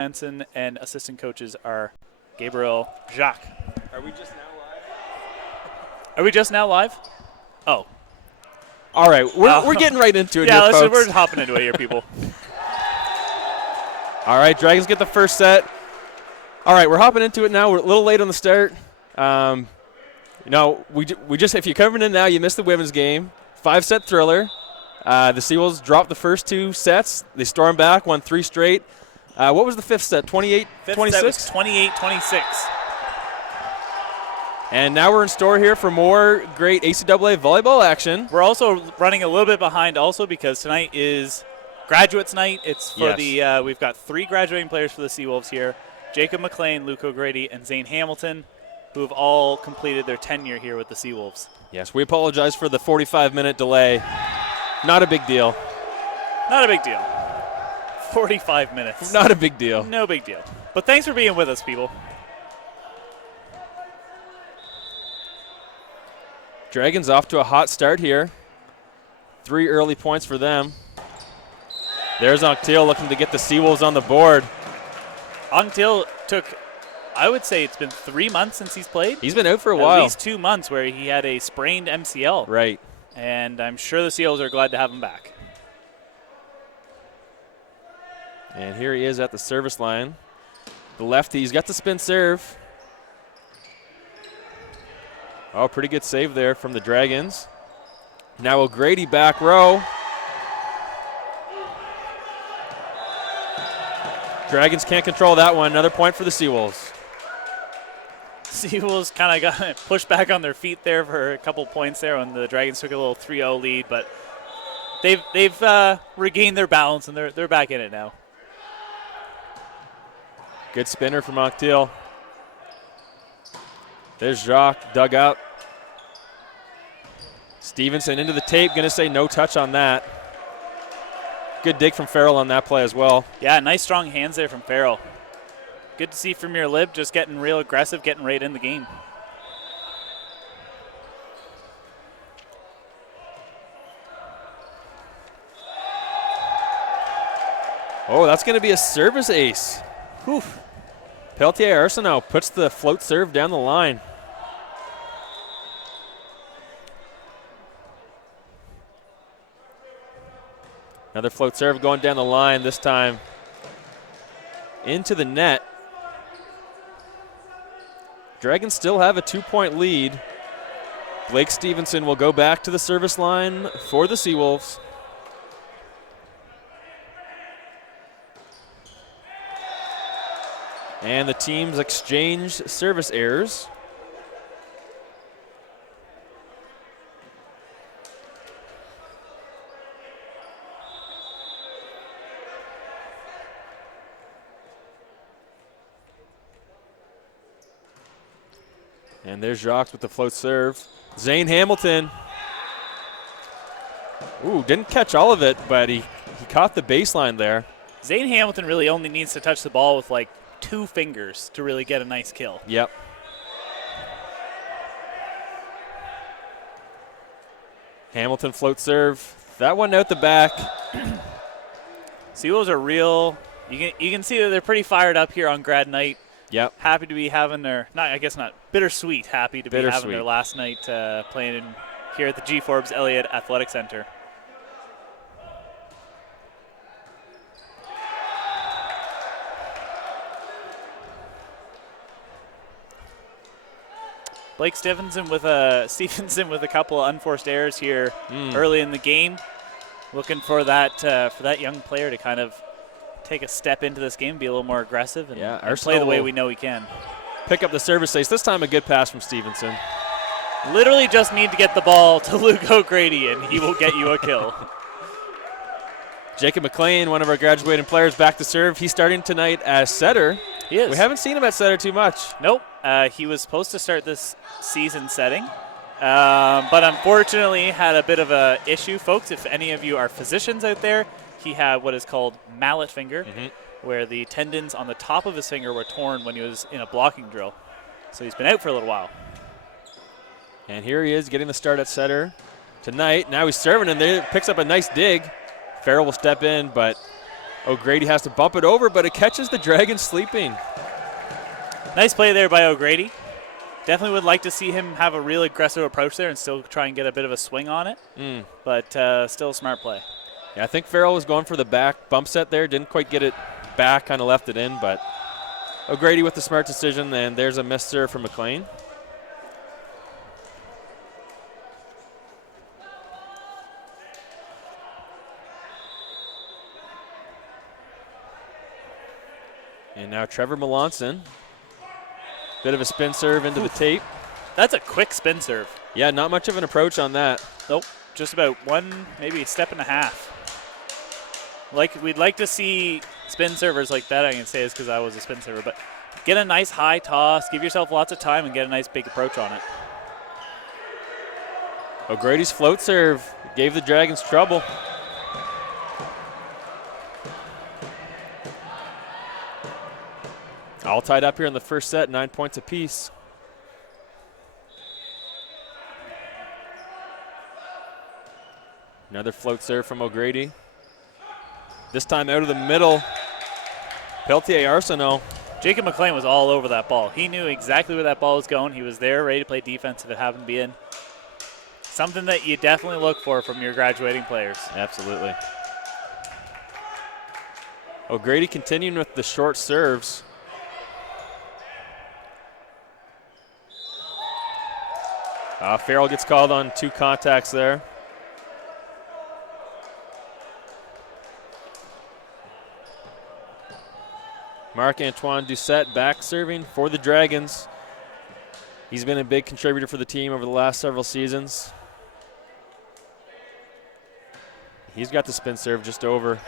Hansen, and assistant coaches are Gabriel Jacques. Are we just now live? Are we just now live? Oh. All right, we're getting right into it yeah, here, folks. we're just hopping into it here, people. All right, Dragons get the first set. All right, we're hopping into it now. We're a little late on the start. We just if you're coming in now, you missed the women's game. 5-set thriller. The Seawolves dropped the first 2 sets. They stormed back, won 3 straight. What was the 5th set? 28-26? 5th set was 28-26. And now we're in store here for more great ACAA volleyball action. We're also running a little bit behind also because tonight is graduates night. It's for we've got 3 graduating players for the Seawolves here. Jacob McLean, Luke O'Grady, and Zane Hamilton, who have all completed their tenure here with the Seawolves. Yes, we apologize for the 45-minute delay. Not a big deal. Not a big deal. 45 minutes. Not a big deal. No big deal. But thanks for being with us, people. Dragons off to a hot start here. 3 early points for them. There's Anctil looking to get the Seawolves on the board. Anctil took, I would say it's been 3 months since he's played. He's been out for a while. At least 2 months where he had a sprained MCL. Right. And I'm sure the Seals are glad to have him back. And here he is at the service line. The lefty, he's got the spin serve. Oh, pretty good save there from the Dragons. Now O'Grady back row. Dragons can't control that one. Another point for the Seawolves. Seawolves kind of got pushed back on their feet there for a couple points there when the Dragons took a little 3-0 lead, but they've regained their balance and they're back in it now. Good spinner from Anctil. There's Jacques dug up. Stevenson into the tape, going to say no touch on that. Good dig from Farrell on that play as well. Yeah, nice strong hands there from Farrell. Good to see from your lib, just getting real aggressive, getting right in the game. Oh, that's going to be a service ace. Whew. Peltier Arsenault puts the float serve down the line. Another float serve going down the line, this time into the net. Dragons still have a 2-point lead. Blake Stevenson will go back to the service line for the Seawolves. And the teams exchange service errors. And there's Jacques with the float serve. Zane Hamilton. Ooh, didn't catch all of it, but he caught the baseline there. Zane Hamilton really only needs to touch the ball with like 2 fingers to really get a nice kill. Yep. Hamilton float serve. That one out the back. Seawolves are real. You can see that they're pretty fired up here on grad night. Yep. Happy to be having their, bittersweet, happy to be having their last night playing here at the G. Forbes Elliott Athletic Center. Blake Stevenson with a couple of unforced errors here early in the game. Looking for that young player to kind of take a step into this game, be a little more aggressive, and play the way we know he can. Pick up the service ace. This time a good pass from Stevenson. Literally just need to get the ball to Luke O'Grady, and he will get you a kill. Jacob McLean, one of our graduating players, back to serve. He's starting tonight as setter. He is. We haven't seen him at setter too much. Nope. He was supposed to start this season setting, but unfortunately had a bit of a issue. Folks, if any of you are physicians out there, he had what is called mallet finger, where the tendons on the top of his finger were torn when he was in a blocking drill. So he's been out for a little while. And here he is getting the start at setter tonight. Now he's serving, and there picks up a nice dig. Farrell will step in, but O'Grady has to bump it over, but it catches the Dragons sleeping. Nice play there by O'Grady. Definitely would like to see him have a real aggressive approach there and still try and get a bit of a swing on it. But still a smart play. Yeah, I think Farrell was going for the back bump set there. Didn't quite get it back, kind of left it in. But O'Grady with the smart decision, and there's a missed serve from McLean. And now Trevor Melanson. Bit of a spin serve into the tape. That's a quick spin serve. Yeah, not much of an approach on that. Nope, just about one, maybe a step and a half. We'd like to see spin servers like that. I can say this because I was a spin server, but get a nice high toss, give yourself lots of time, and get a nice big approach on it. O'Grady's float serve gave the Dragons trouble. All tied up here in the first set, 9 points apiece. Another float serve from O'Grady. This time out of the middle. Peltier Arsenault. Jacob McLean was all over that ball. He knew exactly where that ball was going. He was there ready to play defense if it happened to be in. Something that you definitely look for from your graduating players. Absolutely. O'Grady continuing with the short serves. Farrell gets called on 2 contacts there. Marc-Antoine Doucette back serving for the Dragons. He's been a big contributor for the team over the last several seasons. He's got the spin serve just over.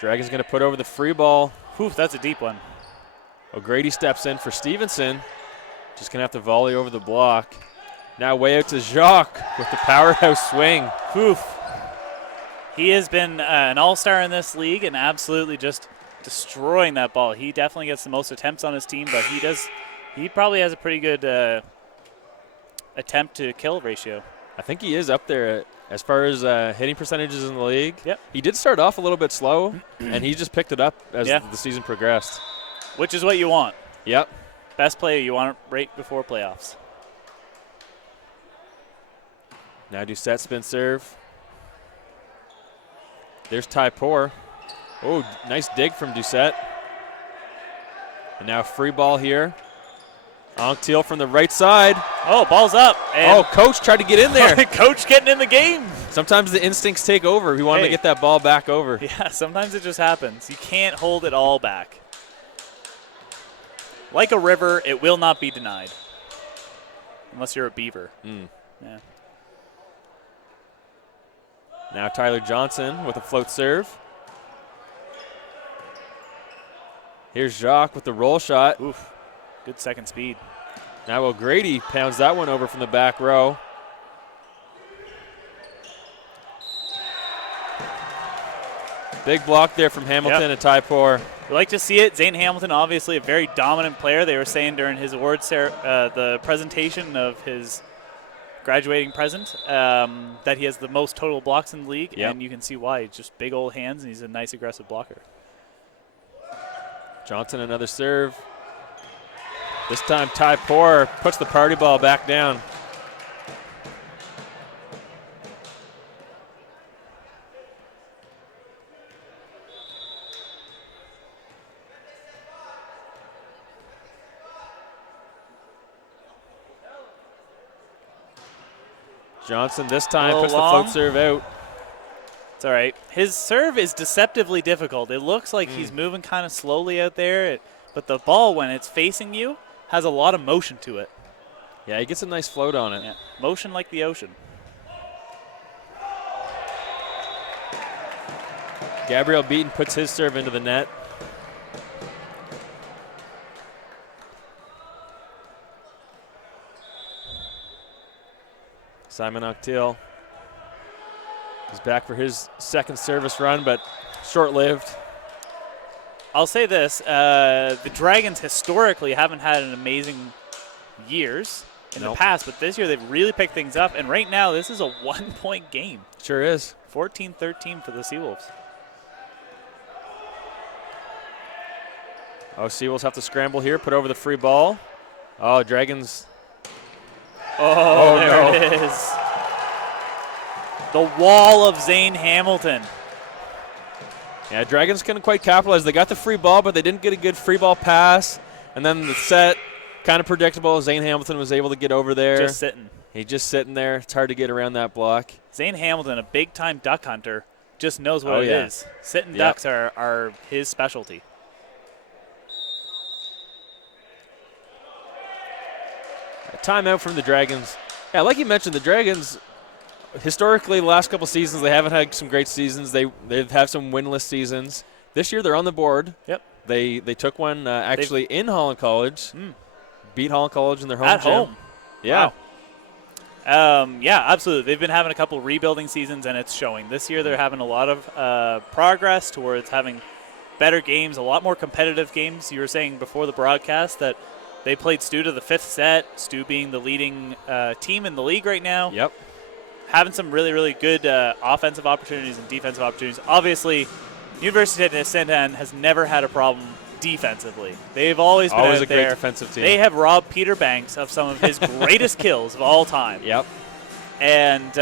Dragons going to put over the free ball. Whew, that's a deep one. O'Grady steps in for Stevenson. Just going to have to volley over the block. Now way out to Jacques with the powerhouse swing. Oof. He has been an all-star in this league and absolutely just destroying that ball. He definitely gets the most attempts on his team, but he probably has a pretty good attempt to kill ratio. I think he is up there as far as hitting percentages in the league. Yep. He did start off a little bit slow, and he just picked it up as the season progressed. Which is what you want. Yep. Best player you want right before playoffs. Now Doucette spin serve. There's Typour. Oh, nice dig from Doucette. And now free ball here. Anctil from the right side. Oh, ball's up. And Coach tried to get in there. Coach getting in the game. Sometimes the instincts take over. He wanted to get that ball back over. Yeah, sometimes it just happens. You can't hold it all back. Like a river, it will not be denied. Unless you're a beaver. Yeah. Now Tyler Johnson with a float serve. Here's Jacques with the roll shot. Oof. Good second speed. Now O'Grady pounds that one over from the back row. Big block there from Hamilton and Typour. We like to see it. Zane Hamilton, obviously a very dominant player. They were saying during his awards, the presentation of his graduating present, that he has the most total blocks in the league, and you can see why. He's just big old hands, and he's a nice aggressive blocker. Johnson another serve. This time Typour puts the party ball back down. Johnson this time puts the float serve out. It's all right. His serve is deceptively difficult. It looks like he's moving kind of slowly out there, but the ball, when it's facing you, has a lot of motion to it. Yeah, he gets a nice float on it. Yeah. Motion like the ocean. Gabriel Beaton puts his serve into the net. Simon Anctil is back for his second service run, but short-lived. I'll say this, the Dragons historically haven't had an amazing years, in the past, but this year they've really picked things up. And right now, this is a 1-point game. Sure is. 14-13 for the Seawolves. Oh, Seawolves have to scramble here, put over the free ball. Oh, Dragons. Oh, there it is. The wall of Zane Hamilton. Yeah, Dragons couldn't quite capitalize. They got the free ball, but they didn't get a good free ball pass. And then the set, kind of predictable. Zane Hamilton was able to get over there. Just sitting. He's just sitting there. It's hard to get around that block. Zane Hamilton, a big-time duck hunter, just knows what it is. Sitting ducks are his specialty. A timeout from the Dragons. Yeah, like you mentioned, the Dragons, historically, the last couple seasons, they haven't had some great seasons. They've had some winless seasons. This year, they're on the board. Yep. They took one actually in Holland College. Beat Holland College in their home At gym. home. Yeah. Wow. Yeah, absolutely. They've been having a couple rebuilding seasons, and it's showing. This year, they're having a lot of progress towards having better games, a lot more competitive games. You were saying before the broadcast that they played Stu to the 5th set, Stu being the leading team in the league right now. Yep. Having some really, really good offensive opportunities and defensive opportunities. Obviously, Universidad de Santa Ana has never had a problem defensively. They've always been always out a great there. defensive team. They have robbed Peter Banks of some of his greatest kills of all time. Yep. And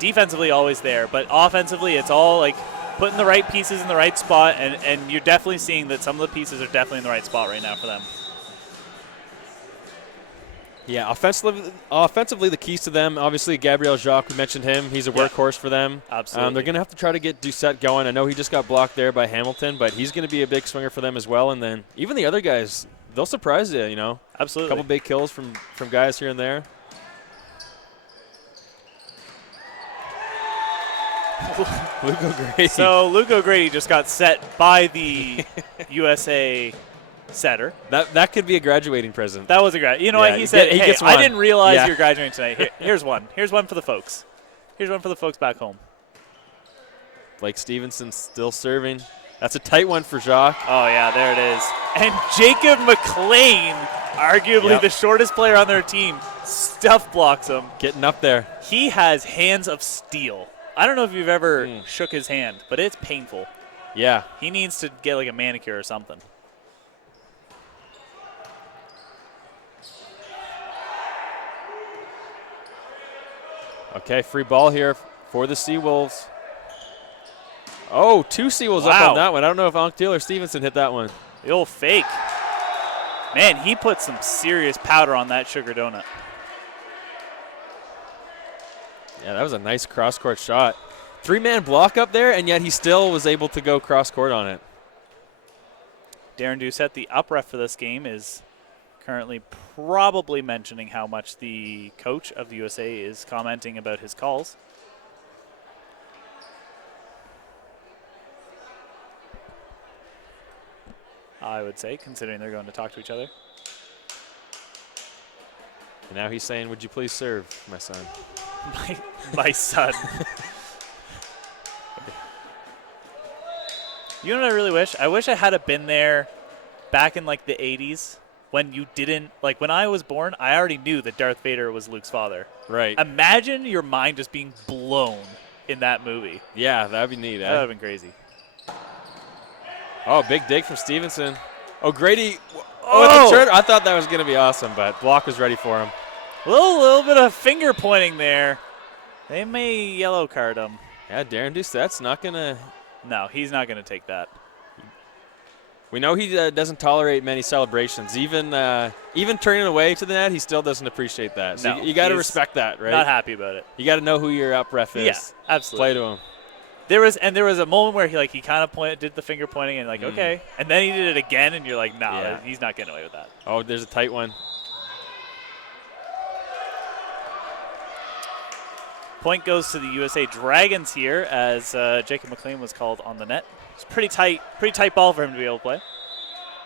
defensively, always there. But offensively, it's all like putting the right pieces in the right spot, and you're definitely seeing that some of the pieces are definitely in the right spot right now for them. Yeah, offensively, the keys to them, obviously, Gabriel Jacques, we mentioned him. He's a workhorse for them. Absolutely. They're going to have to try to get Doucette going. I know he just got blocked there by Hamilton, but he's going to be a big swinger for them as well. And then even the other guys, they'll surprise you, you know. Absolutely. A couple big kills from guys here and there. Luke O'Grady. So Luke O'Grady just got set by the USA setter. That could be a graduating present. That was a grad. You know what? He said, he hey, gets I one. didn't realize Yeah. you're graduating tonight. Here's one. Here's one for the folks. Here's one for the folks back home. Blake Stevenson still serving. That's a tight one for Jacques. Oh, yeah, there it is. And Jacob McLean, arguably the shortest player on their team, stuff blocks him. Getting up there. He has hands of steel. I don't know if you've ever shook his hand, but it's painful. Yeah. He needs to get like a manicure or something. Okay, free ball here for the Seawolves. Oh, 2 Seawolves up Wow. on that one. I don't know if Anctil or Stevenson hit that one. The old fake. Man, he put some serious powder on that sugar donut. Yeah, that was a nice cross-court shot. 3-man block up there, and yet he still was able to go cross-court on it. Darren Doucette, the up ref for this game, is currently probably mentioning how much the coach of the USA is commenting about his calls. I would say, considering they're going to talk to each other. And now he's saying, would you please serve, my son? My son. You know what I really wish? I wish I had been there back in like the 80s when you didn't, like when I was born, I already knew that Darth Vader was Luke's father. Right. Imagine your mind just being blown in that movie. Yeah, that'd be neat. That would have been crazy. Oh, big dig from Stevenson. O'Grady. Oh! I thought that was going to be awesome, but block was ready for him. A little bit of finger pointing there. They may yellow card him. Yeah, Darren Doucette's not going to. No, he's not going to take that. We know he doesn't tolerate many celebrations. Even turning away to the net, he still doesn't appreciate that. So no, you got to respect that, right? Not happy about it. You got to know who your up ref is. Yeah, absolutely. Play to him. There was a moment where he kind of did the finger pointing and okay, and then he did it again, and you're like, nah, he's not getting away with that. Oh, there's a tight one. Point goes to the USA Dragons here as Jacob McLean was called on the net. It's pretty tight ball for him to be able to play.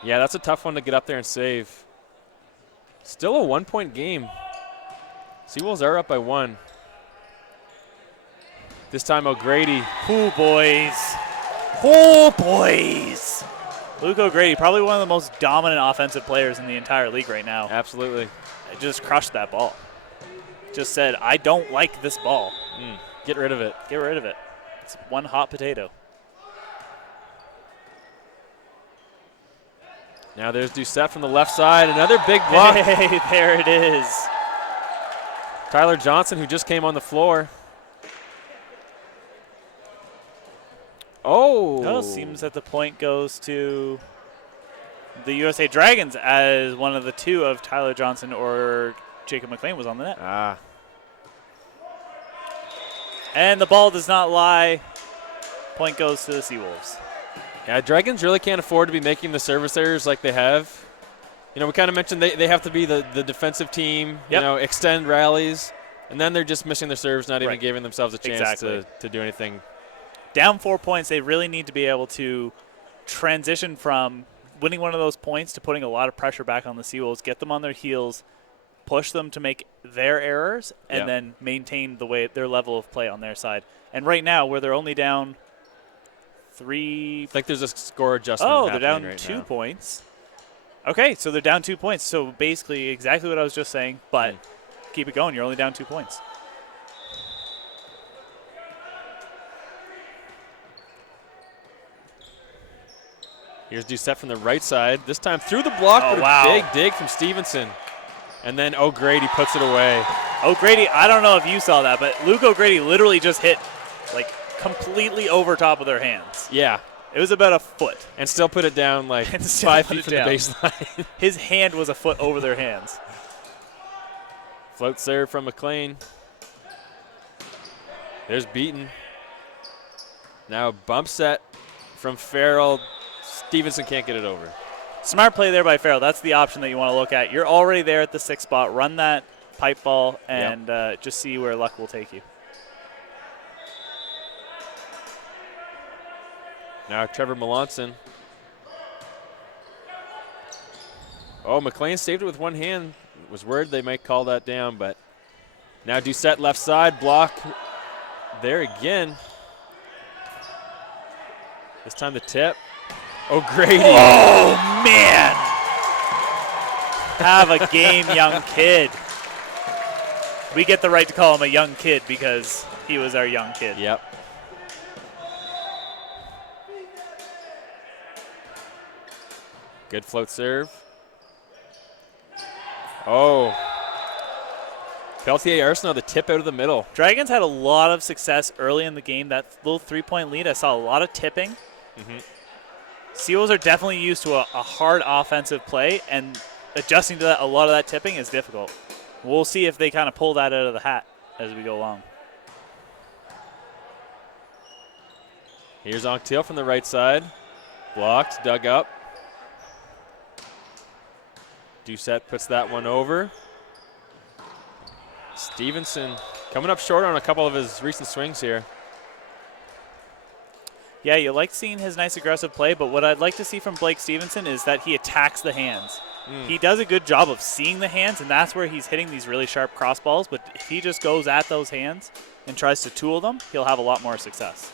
Yeah, that's a tough one to get up there and save. Still a 1-point game. Seawolves are up by 1. This time O'Grady. Ooh, boys. Oh, boys. Luke O'Grady, probably one of the most dominant offensive players in the entire league right now. Absolutely. Just crushed that ball. just said, I don't like this ball. Get rid of it. Get rid of it. It's one hot potato. Now there's Doucette from the left side. Another big block. Hey, there it is. Tyler Johnson, who just came on the floor. Oh. No, seems that the point goes to the USA Dragons as one of the two of Tyler Johnson or Jacob McLean was on the net. Ah. And the ball does not lie. Point goes to the Seawolves. Yeah, Dragons really can't afford to be making the service errors like they have. You know, we kind of mentioned they have to be the defensive team, you know, extend rallies, and then they're just missing their serves, not even giving themselves a chance to do anything. Down 4 points, they really need to be able to transition from winning one of those points to putting a lot of pressure back on the Seawolves, get them on their heels, push them to make their errors, and then maintain their level of play on their side. And right now, where they're only down 3. I think there's a score adjustment. Oh, they're down right 2 now. points. Okay, so they're down 2 points. So basically exactly what I was just saying, but keep it going. You're only down 2 points. Here's Doucette from the right side. This time through the block, but a big dig from Stevenson. And then O'Grady puts it away. O'Grady, I don't know if you saw that, but Luke O'Grady literally just hit like completely over top of their hands. Yeah. It was about a foot. And still put it down like 5 feet from the baseline. His hand was a foot over their hands. Float serve from McLean. There's Beaton. Now a bump set from Farrell. Stevenson can't get it over. Smart play there by Farrell. That's the option that you want to look at. You're already there at the 6th spot. Run that pipe ball and just see where luck will take you. Now Trevor Melanson. Oh, McLean saved it with one hand. Was worried they might call that down, but now Doucette left side, block there again. This time the tip. O'Grady. Oh, man. Have a game, young kid. We get the right to call him a young kid because he was our young kid. Yep. Good float serve. Oh. Peltier Arsenault, the tip out of the middle. Dragons had a lot of success early in the game. That little 3-point lead, I saw a lot of tipping. Seawolves are definitely used to a hard offensive play, and adjusting to that, a lot of that tipping is difficult. We'll see if they kind of pull that out of the hat as we go along. Here's Anctil from the right side. Blocked, dug up. Doucette puts that one over. Stevenson coming up short on a couple of his recent swings here. Yeah, you like seeing his nice aggressive play, but what I'd like to see from Blake Stevenson is that he attacks the hands. He does a good job of seeing the hands, and that's where he's hitting these really sharp cross balls, but if he just goes at those hands and tries to tool them, he'll have a lot more success.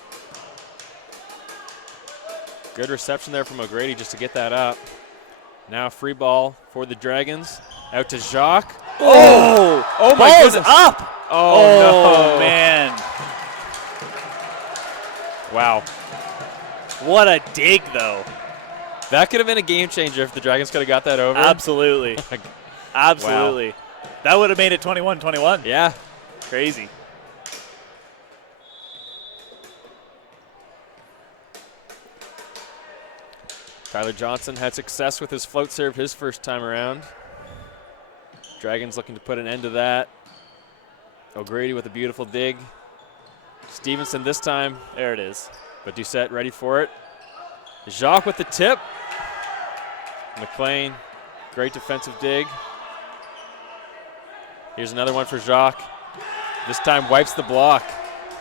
Good reception there from O'Grady just to get that up. Now free ball for the Dragons. Out to Jacques. Oh my Ball's goodness. up. Oh, no. Man. Wow. What a dig, though. That could have been a game changer if the Dragons could have got that over. Absolutely. Absolutely. Wow. That would have made it 21-21. Yeah. Crazy. Tyler Johnson had success with his float serve his first time around. Dragons looking to put an end to that. O'Grady with a beautiful dig. Stevenson this time. There it is. But Doucette ready for it. Jacques with the tip. McLean, great defensive dig. Here's another one for Jacques. This time wipes the block.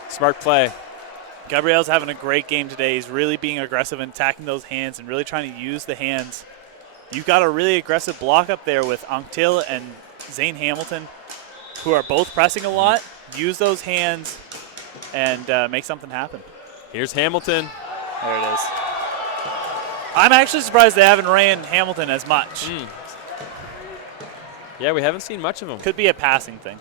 Smart play. Gabriel's having a great game today. He's really being aggressive and attacking those hands and really trying to use the hands. You've got a really aggressive block up there with Anctil and Zane Hamilton, who are both pressing a lot. Use those hands and make something happen. Here's Hamilton. There it is. I'm actually surprised they haven't ran Hamilton as much. Yeah, we haven't seen much of him. Could be a passing thing.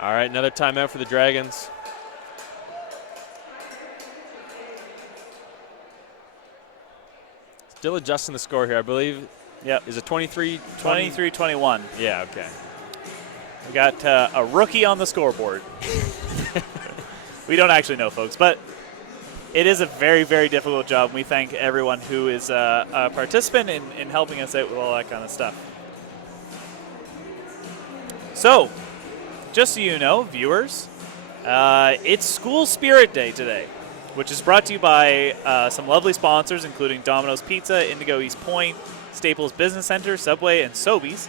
All right, another timeout for the Dragons. Still adjusting the score here, I believe. Yep. Is it 23-20? 23-21. Yeah, okay. We got a rookie on the scoreboard. We don't actually know, folks, but it is a very, very difficult job. We thank everyone who is a participant in helping us out with all that kind of stuff. So, just so you know, viewers, it's School Spirit Day today, which is brought to you by some lovely sponsors, including Domino's Pizza, Indigo East Point, Staples Business Center, Subway, and Sobeys.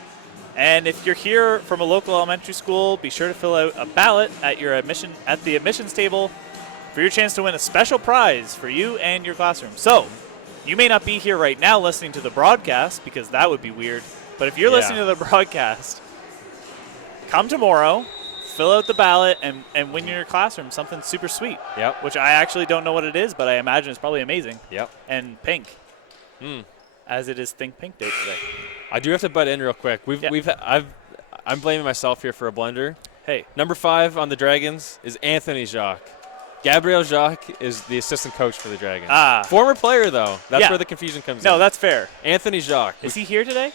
And if you're here from a local elementary school, be sure to fill out a ballot at the admissions table for your chance to win a special prize for you and your classroom. So, you may not be here right now listening to the broadcast, because that would be weird. But if you're listening to the broadcast, come tomorrow, fill out the ballot, and win in your classroom something super sweet. Yep. Which I actually don't know what it is, but I imagine it's probably amazing. Yep. And pink. As it is Think Pink Day today. I do have to butt in real quick. I'm blaming myself here for a blunder. Hey. Number 5 on the Dragons is Anthony Jacques. Gabriel Jacques is the assistant coach for the Dragons. Former player, though. That's where the confusion comes in. No, that's fair. Anthony Jacques. Is he here today?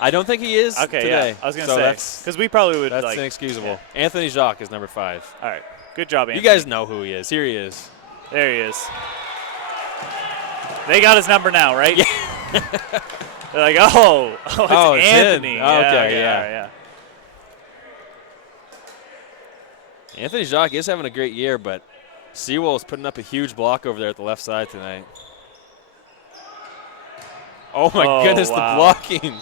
I don't think he is today. Yeah. I was going to say. Because we probably would That's inexcusable. Yeah. Anthony Jacques is number 5. All right. Good job, Anthony. You guys know who he is. Here he is. There he is. They got his number now, right? Yeah. They're like, it's Anthony. Okay, yeah. Anthony Jacques is having a great year, but Sewell is putting up a huge block over there at the left side tonight. Oh, my goodness, the blocking.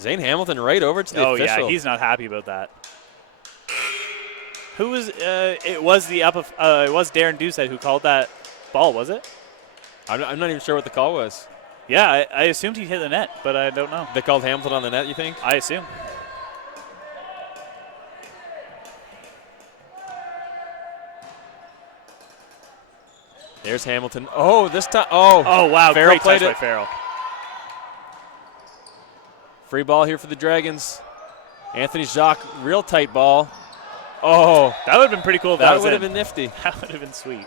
Zane Hamilton right over to the official. Oh, yeah, he's not happy about that. Who was it was Darren Doucette who called that ball, was it? I'm not even sure what the call was. Yeah, I assumed he hit the net, but I don't know. They called Hamilton on the net, you think? I assume. There's Hamilton. Oh, this time. Oh, wow. Farrell Great touch by Farrell. Free ball here for the Dragons. Anthony Jacques, real tight ball. Oh. That would have been pretty cool if that would have been nifty. That would have been sweet.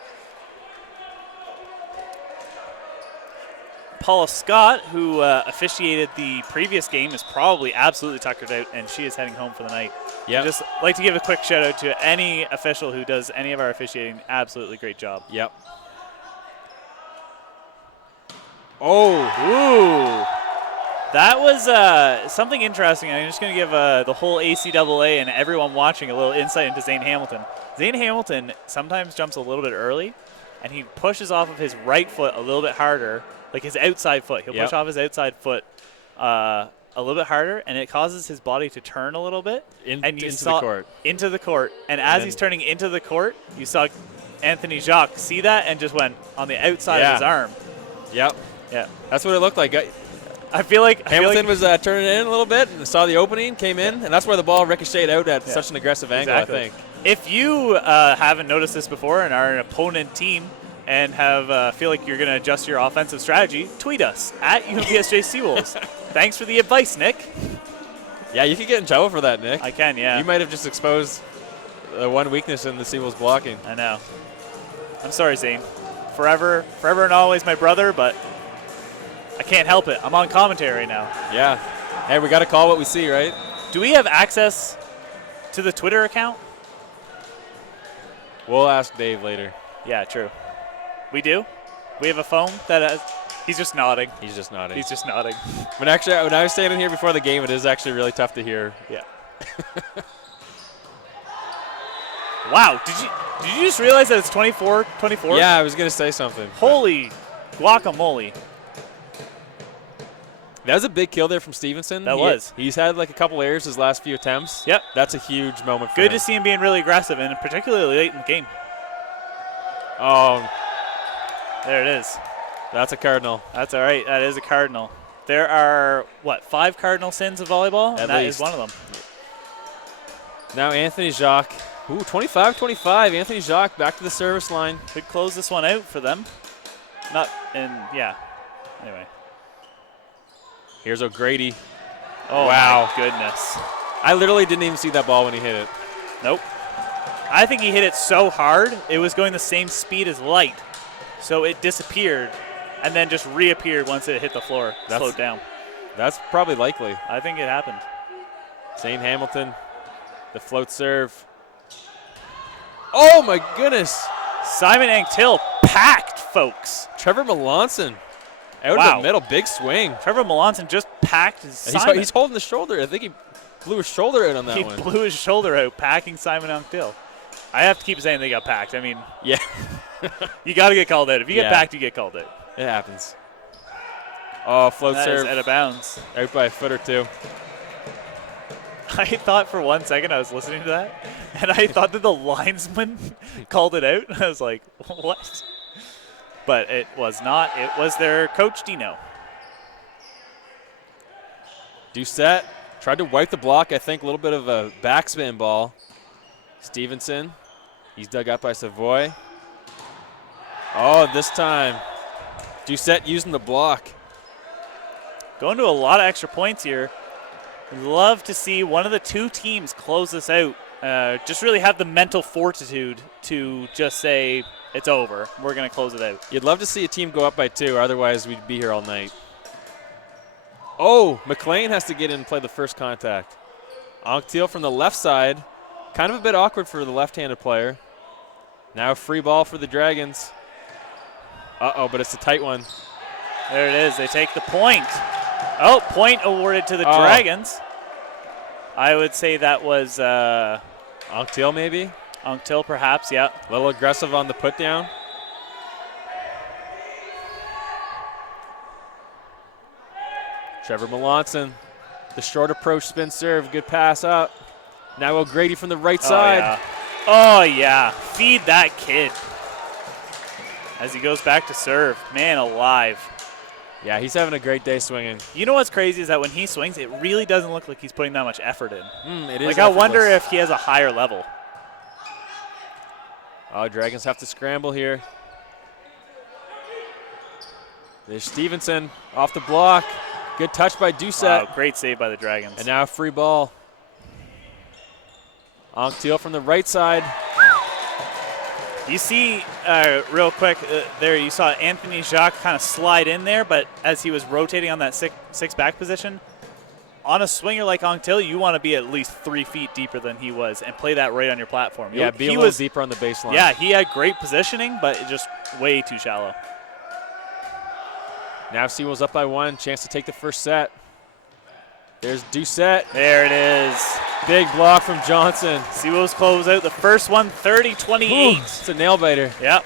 Paula Scott, who officiated the previous game, is probably absolutely tuckered out, and she is heading home for the night. Yeah. Just like to give a quick shout out to any official who does any of our officiating. Absolutely great job. Yep. Oh. Ooh. That was something interesting. I'm just going to give the whole ACAA and everyone watching a little insight into Zane Hamilton. Zane Hamilton sometimes jumps a little bit early, and he pushes off of his right foot a little bit harder, like his outside foot. He'll push off his outside foot a little bit harder, and it causes his body to turn a little bit. Into the court. Into the court. And as he's turning into the court, you saw Anthony Jacques see that and just went on the outside of his arm. Yep. Yeah. That's what it looked like. I feel like Hamilton was turning in a little bit and saw the opening, came in, and that's where the ball ricocheted out at such an aggressive angle, I think. If you haven't noticed this before and are an opponent team and feel like you're going to adjust your offensive strategy, tweet us at Unbsj Seawolves. Thanks for the advice, Nick. Yeah, you could get in trouble for that, Nick. I can, yeah. You might have just exposed one weakness in the Seawolves blocking. I know. I'm sorry, Zane. Forever and always my brother, but I can't help it. I'm on commentary now. Yeah. Hey, we got to call what we see, right? Do we have access to the Twitter account? We'll ask Dave later. Yeah, true. We do? We have a phone that has... He's just nodding. He's just nodding. He's just nodding. When I was standing here before the game, it is actually really tough to hear. Yeah. Wow. Did you just realize that it's 24-24? Yeah, I was going to say something. Holy guacamole. That was a big kill there from Stevenson. That was. He's had like a couple errors his last few attempts. Yep. That's a huge moment for him. Good to see him being really aggressive, and particularly late in the game. Oh. There it is. That's a cardinal. That's all right. That is a cardinal. There are, 5 cardinal sins of volleyball? And that is one of them. Now Anthony Jacques. Ooh, 25-25. Anthony Jacques back to the service line. Could close this one out for them. Anyway. Here's O'Grady. Oh, wow. my goodness. I literally didn't even see that ball when he hit it. Nope. I think he hit it so hard, it was going the same speed as light. So it disappeared and then just reappeared once it hit the floor, slowed down. That's probably likely. I think it happened. Zane Hamilton, the float serve. Oh, my goodness. Simon Anctil packed, folks. Trevor Melanson out of the middle, big swing. Trevor Melanson just packed Simon. He's holding the shoulder. I think he blew his shoulder out on that one. He blew his shoulder out, packing Simon Anctil. I have to keep saying they got packed. I mean, yeah. You got to get called out. If you get packed, you get called out. It happens. Oh, float serve. That is out of bounds. Out by a foot or two. I thought for 1 second I was listening to that, and I thought that the linesman called it out. I was like, what? But it was not. It was their coach, Dino. Doucette tried to wipe the block. I think a little bit of a backspin ball. Stevenson. He's dug up by Savoy. Oh, this time, Doucette using the block. Going to a lot of extra points here. Love to see one of the two teams close this out. Just really have the mental fortitude to just say, it's over. We're going to close it out. You'd love to see a team go up by 2, otherwise we'd be here all night. Oh, McLean has to get in and play the first contact. Anctil from the left side. Kind of a bit awkward for the left-handed player. Now free ball for the Dragons. Uh-oh, but it's a tight one. There it is. They take the point. Oh, point awarded to the Dragons. I would say that was Anctil maybe? Anctil perhaps, yeah. A little aggressive on the put down. Trevor Melanson, the short approach spin serve, good pass up. Now O'Grady from the right side. Yeah. Oh, yeah. Feed that kid. As he goes back to serve. Man alive. Yeah, he's having a great day swinging. You know what's crazy is that when he swings, it really doesn't look like he's putting that much effort in. It is like, I wonder if he has a higher level. Oh, Dragons have to scramble here. There's Stevenson off the block. Good touch by Doucette. Wow, great save by the Dragons. And now a free ball. Anctil from the right side. You see, real quick, there you saw Anthony Jacques kind of slide in there, but as he was rotating on that six back position, on a swinger like Anctil, you want to be at least 3 feet deeper than he was and play that right on your platform. Yeah, be a little deeper on the baseline. Yeah, he had great positioning, but just way too shallow. Now Sewell's up by 1, chance to take the first set. There's Doucette. There it is. Big block from Johnson. Sewell's close out the first one, 30-28. It's a nail biter. Yep.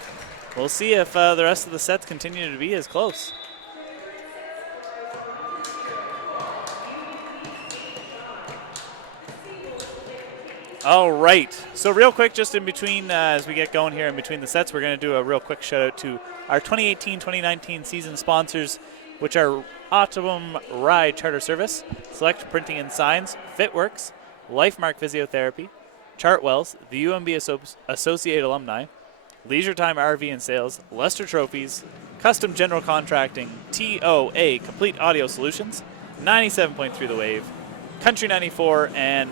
We'll see if the rest of the sets continue to be as close. All right. So real quick, just in between, as we get going here in between the sets, we're going to do a real quick shout out to our 2018-2019 season sponsors, which are Autumn Ride Charter Service, Select Printing and Signs, Fitworks, Lifemark Physiotherapy, Chartwells, the UMB Associate Alumni, Leisure Time RV and Sales, Lester Trophies, Custom General Contracting, TOA Complete Audio Solutions, 97.3 The Wave, Country 94, and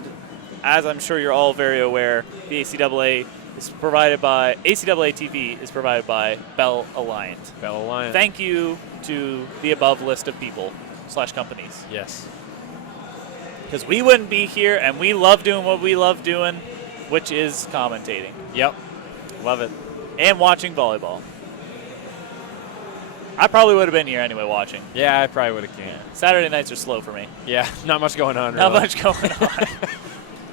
as I'm sure you're all very aware, the ACAA is provided by ACAA TV is provided by Bell Alliant. Bell Alliant. Thank you to the above list of people / companies. Yes. Because we wouldn't be here, and we love doing what we love doing, which is commentating. Yep. Love it. And watching volleyball. I probably would have been here anyway watching. Yeah, I probably would have came. Saturday nights are slow for me. Yeah, not much going on. Not really. much going on.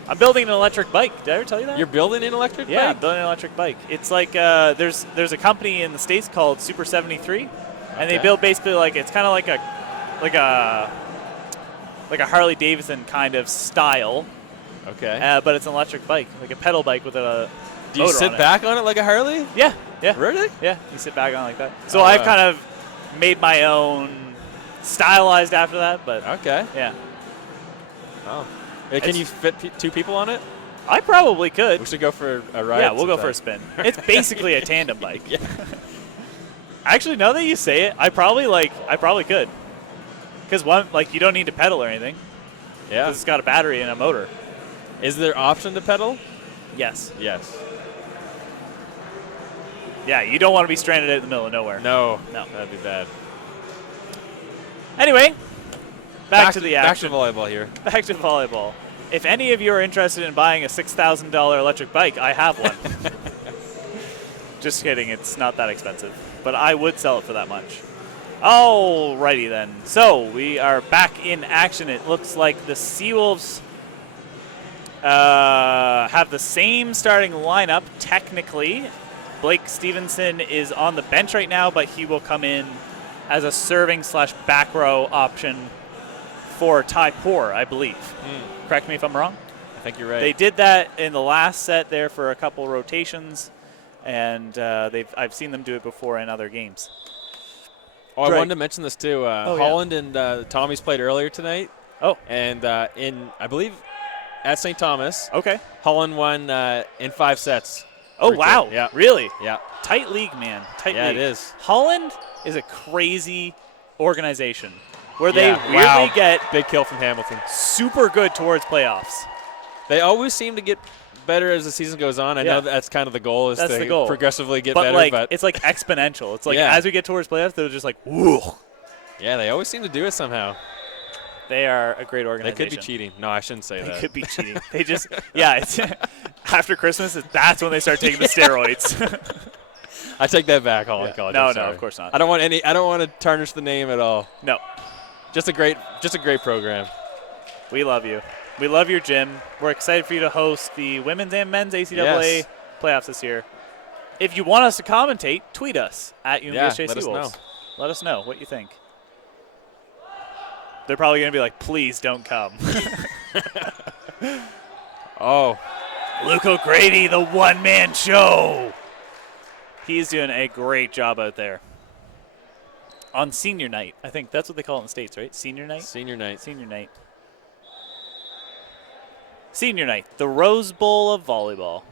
I'm building an electric bike. Did I ever tell you that? You're building an electric bike? Yeah, I'm building an electric bike. It's like there's a company in the States called Super 73, and they build basically like it's kind of like a Harley Davidson kind of style. Okay. But it's an electric bike, like a pedal bike with a Do you sit back on it like a Harley? Yeah. Yeah. Really? Yeah, you sit back on it like that. So I've kind of made my own stylized after that, but okay. Yeah. Oh. Can you fit 2 people on it? I probably could. We should go for a ride. Yeah, we'll go for a spin. It's basically a tandem bike. Yeah. Actually, now that you say it, I probably could. Because one, like, you don't need to pedal or anything. Yeah. It's got a battery and a motor. Is there option to pedal? Yes. Yes. Yeah, you don't want to be stranded out in the middle of nowhere. No. No. That'd be bad. Anyway, back to the action. Back to volleyball here. Back to volleyball. If any of you are interested in buying a $6,000 electric bike, I have one. Just kidding, it's not that expensive. But I would sell it for that much. Alrighty then. So we are back in action. It looks like the Seawolves have the same starting lineup, technically. Blake Stevenson is on the bench right now, but he will come in as a serving / back row option for Ty Poor, I believe. Correct me if I'm wrong. I think you're right. They did that in the last set there for a couple rotations, and I've seen them do it before in other games. Oh, I wanted to mention this too. Holland and Tommy's played earlier tonight. Oh. And I believe, at St. Thomas. Okay. Holland won in 5 sets. Oh, wow. Yeah. Really? Yeah. Tight league, man. Tight league. Yeah, it is. Holland is a crazy organization where they weirdly get big kill from Hamilton. Super good towards playoffs. They always seem to get better as the season goes on. I know that's kind of the goal is to progressively get better. But it's like exponential. It's like as we get towards playoffs, they're just like, woo. Yeah, they always seem to do it somehow. They are a great organization. They could be cheating. No, I shouldn't say that. They could be cheating. They just, it's after Christmas, that's when they start taking the steroids. I take that back, Holland College. No, of course not. I don't want to tarnish the name at all. No. Just a great program. We love you. We love your gym. We're excited for you to host the women's and men's ACAA playoffs this year. If you want us to commentate, tweet us at Unbsj Seawolves. Let us know what you think. They're probably going to be like, please don't come. Oh. Luke O'Grady, the one-man show. He's doing a great job out there. On senior night. I think that's what they call it in the States, right? Senior night? Senior night. Senior night. Senior night. The Rose Bowl of volleyball.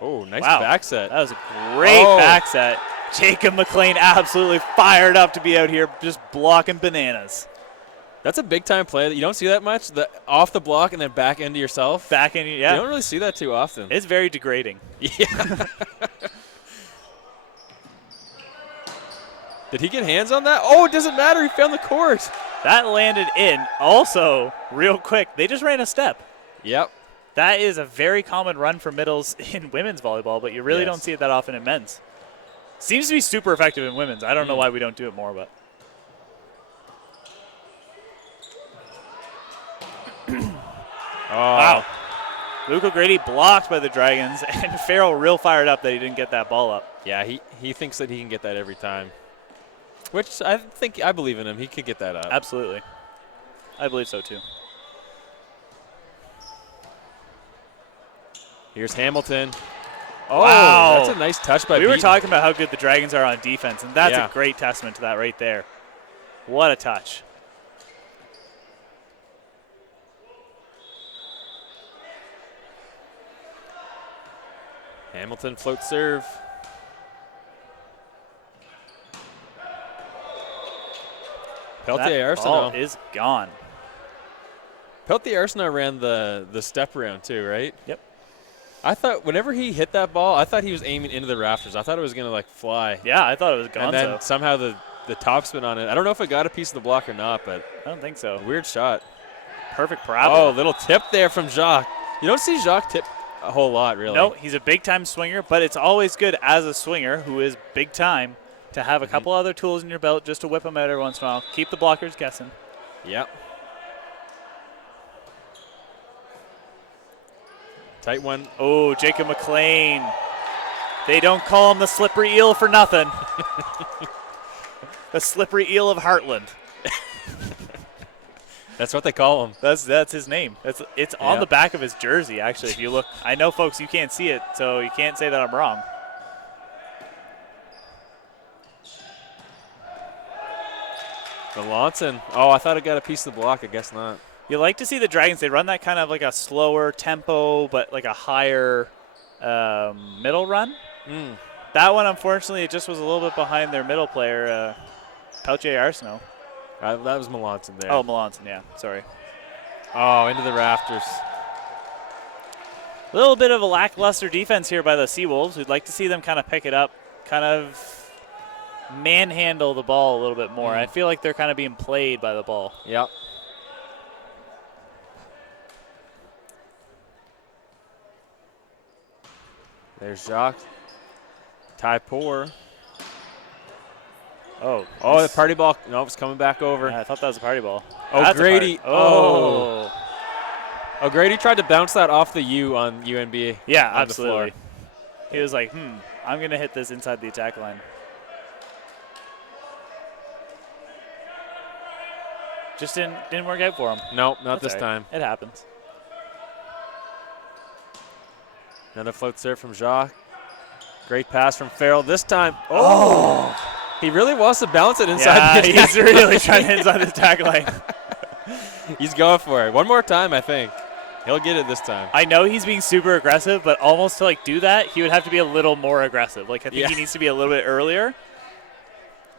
Oh, nice back set. That was a great back set. Jacob McLean absolutely fired up to be out here just blocking bananas. That's a big-time play that you don't see that much. The off the block and then back into yourself. Back into, yeah. You don't really see that too often. It's very degrading. Yeah. Did he get hands on that? Oh, it doesn't matter. He found the court. That landed in. Also, real quick, they just ran a step. Yep. That is a very common run for middles in women's volleyball, but you really don't see it that often in men's. Seems to be super effective in women's. I don't know why we don't do it more, but. Wow. Luke O'Grady blocked by the Dragons, and Farrell real fired up that he didn't get that ball up. Yeah, he thinks that he can get that every time, which I believe in him. He could get that up. Absolutely. I believe so, too. Here's Hamilton. Oh, wow. That's a nice touch by We were talking about how good the Dragons are on defense, and that's a great testament to that right there. What a touch. Hamilton float serve. Peltier Arsenault is gone. Peltier Arsenault ran the step around too, right? Yep. I thought whenever he hit that ball, I thought he was aiming into the rafters. I thought it was going to like fly. Yeah, I thought it was gone. And then somehow the topspin on it. I don't know if it got a piece of the block or not, but I don't think so. Weird shot. Perfect parabola. Oh, little tip there from Jacques. You don't see Jacques tip a whole lot, really. No, he's a big-time swinger, but it's always good as a swinger who is big-time to have a couple other tools in your belt just to whip them out every once in a while. Keep the blockers guessing. Yep. Tight one. Oh, Jacob McLean. They don't call him the slippery eel for nothing. The slippery eel of Heartland. That's what they call him. That's his name. It's on the back of his jersey, actually, if you look. I know, folks, you can't see it, so you can't say that I'm wrong. Melanson. Oh, I thought it got a piece of the block. I guess not. You like to see the Dragons. They run that kind of like a slower tempo, but like a higher middle run. That one, unfortunately, it just was a little bit behind their middle player, Peltier Arsenault. That was Melanson there. Oh, Melanson, yeah. Sorry. Oh, into the rafters. A little bit of a lackluster defense here by the Seawolves. We'd like to see them kind of pick it up, kind of manhandle the ball a little bit more. I feel like they're kind of being played by the ball. Yep. There's Jacques. Typour. Oh, the party ball. No, it's coming back over. Yeah, I thought that was a party ball. O'Grady. Oh. O'Grady tried to bounce that off the U on UNB. Yeah, on absolutely. The floor. He was like, I'm going to hit this inside the attack line. Just didn't work out for him. Nope, not That's this time. It happens. Another float serve from Jacques. Great pass from Farrell this time. Oh! He really wants to bounce it inside the attack he's really trying to hit inside the attack line. He's going for it. One more time, I think. He'll get it this time. I know he's being super aggressive, but almost to do that, he would have to be a little more aggressive. I think he needs to be a little bit earlier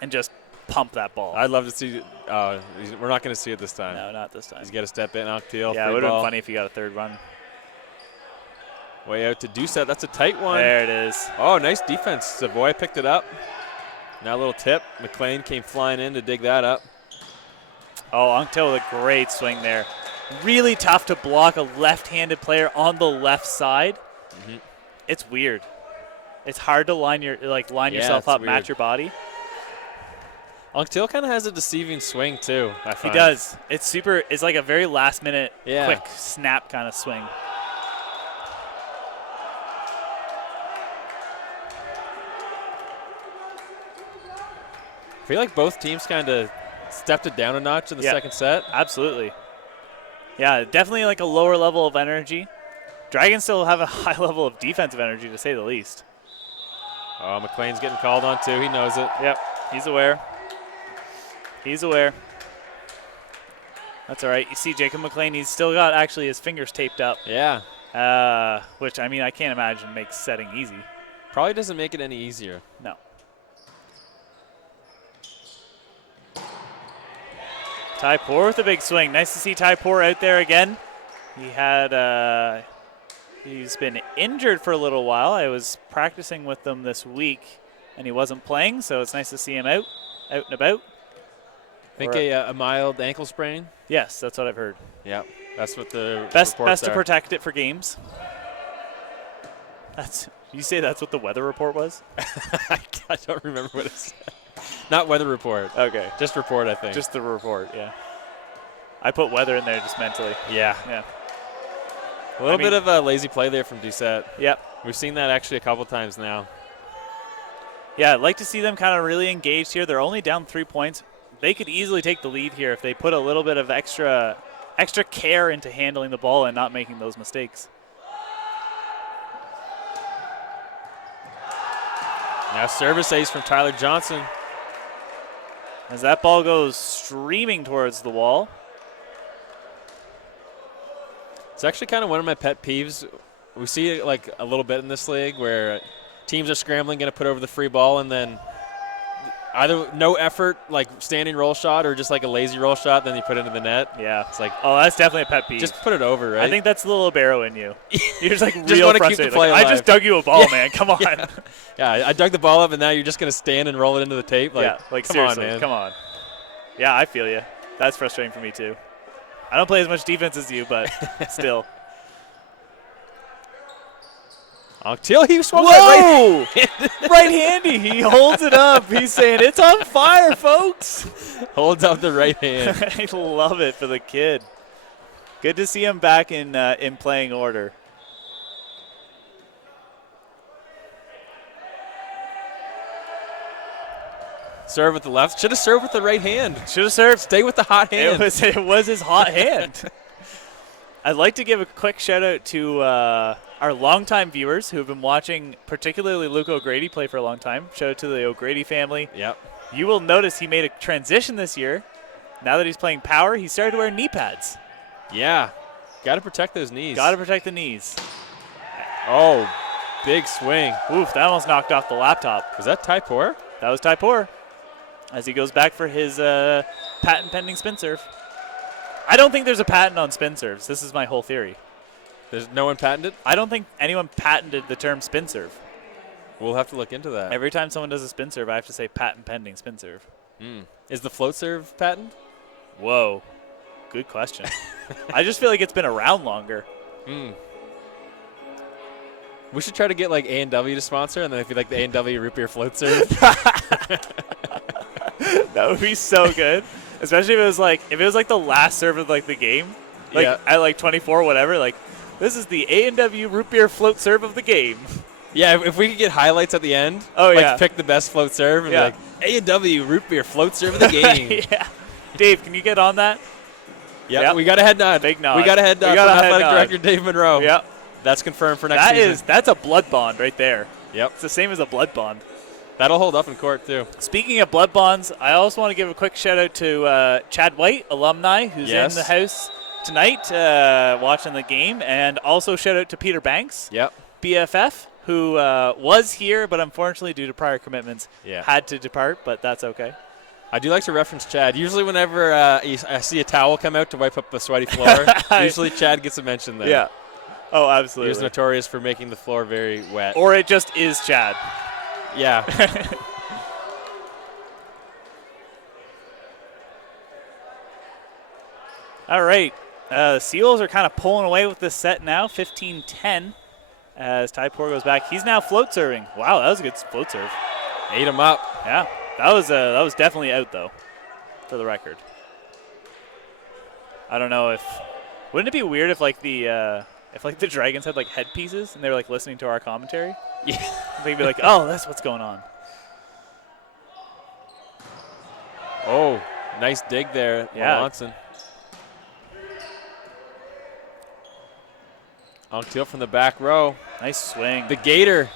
and just pump that ball. I'd love to see. We're not going to see it this time. No, not this time. He's got to step in, Octeil. Yeah, it would have been funny if he got a third run. Way out to Doucette. That's a tight one. There it is. Oh, nice defense. Savoy picked it up. Now a little tip. McLean came flying in to dig that up. Oh, Octeil with a great swing there. Really tough to block a left-handed player on the left side. It's weird. It's hard to line yourself up, match your body. Octeil kind of has a deceiving swing too. I find. He does. It's like a very last-minute, quick snap kind of swing. I feel like both teams kind of stepped it down a notch in the second set. Absolutely. Yeah, definitely a lower level of energy. Dragons still have a high level of defensive energy, to say the least. Oh, McLean's getting called on too. He knows it. Yep, he's aware. He's aware. That's all right. You see Jacob McLean, he's still got actually his fingers taped up. Yeah. Which, I can't imagine makes setting easy. Probably doesn't make it any easier. No. Typour with a big swing. Nice to see Typour out there again. He's been injured for a little while. I was practicing with them this week, and he wasn't playing, so it's nice to see him out and about. I think a mild ankle sprain. Yes, that's what I've heard. Yeah, that's what the best reports to are. protect it for games. You say that's what the weather report was? I don't remember what it said. Not weather report. Okay. Just report, I think. Just the report, yeah. I put weather in there just mentally. Yeah. A little bit of a lazy play there from Doucette. Yep. We've seen that actually a couple times now. Yeah, I'd like to see them kind of really engaged here. They're only down 3 points. They could easily take the lead here if they put a little bit of extra care into handling the ball and not making those mistakes. Now service ace from Tyler Johnson. As that ball goes streaming towards the wall. It's actually kind of one of my pet peeves. We see it a little bit in this league where teams are scrambling, going to put over the free ball, and then either no effort, standing roll shot, or just a lazy roll shot, then you put it into the net. Yeah. It's oh, that's definitely a pet peeve. Just put it over, right? I think that's the little libero in you. You're just real frustrated. Keep the play alive. I just dug you a ball, man. Come on. Yeah, I dug the ball up, and now you're just going to stand and roll it into the tape? Come seriously, on, man. Come on. Yeah, I feel you. That's frustrating for me, too. I don't play as much defense as you, but still. Octeil, he swung Whoa! Right-handy. He holds it up. He's saying, it's on fire, folks. Holds up the right hand. I love it for the kid. Good to see him back in playing order. Serve with the left. Should have served with the right hand. Should have served. Stay with the hot hand. It was his hot hand. I'd like to give a quick shout-out to our longtime viewers who have been watching, particularly Luke O'Grady play for a long time. Shout out to the O'Grady family. Yep. You will notice he made a transition this year. Now that he's playing power, he started to wear knee pads. Yeah. Got to protect those knees. Got to protect the knees. Oh, big swing. Oof, that almost knocked off the laptop. Was that Typour? That was Typour. As he goes back for his Patent pending spin serve. I don't think there's a patent on spin serves. This is my whole theory. There's no one patented? I don't think anyone patented the term spin serve. We'll have to look into that. Every time someone does a spin serve, I have to say patent pending spin serve. Is the float serve patent? Whoa. Good question. I just feel like it's been around longer. We should try to get like A&W to sponsor, and then if you like the A&W root beer float serve. That would be so good. Especially if it was like the last serve of like the game. Like at like 24 whatever, like this is the A&W root beer float serve of the game. Yeah, if we could get highlights at the end. Oh, like pick the best float serve and be like A&W root beer float serve of the game. Dave, can you get on that? Yep. We got a head nod. Big nod. We got a head nod from athletic director Dave Monroe. Yep. That's confirmed for next season. That's a blood bond right there. Yep. It's the same as a blood bond. That'll hold up in court, too. Speaking of blood bonds, I also want to give a quick shout-out to Chad White, alumni, who's in the house tonight watching the game. And also shout-out to Peter Banks, BFF, who was here, but unfortunately, due to prior commitments, had to depart, but that's okay. I do like to reference Chad. Usually whenever I see a towel come out to wipe up the sweaty floor, usually Chad gets a mention there. Yeah. Oh, absolutely. He was notorious for making the floor very wet. Or it just is Chad. Yeah. All right. The Seals are kind of pulling away with this set now, 15-10, as Ty Poor goes back. He's now float serving. Wow, that was a good float serve. Ate him up. Yeah. That was definitely out, though, for the record. I don't know if – wouldn't it be weird if, like, the Dragons had, like, headpieces and they were, like, listening to our commentary? Yeah. They'd be like, oh, that's what's going on. Oh, nice dig there, Melanson. Until from the back row. Nice swing. The Gator.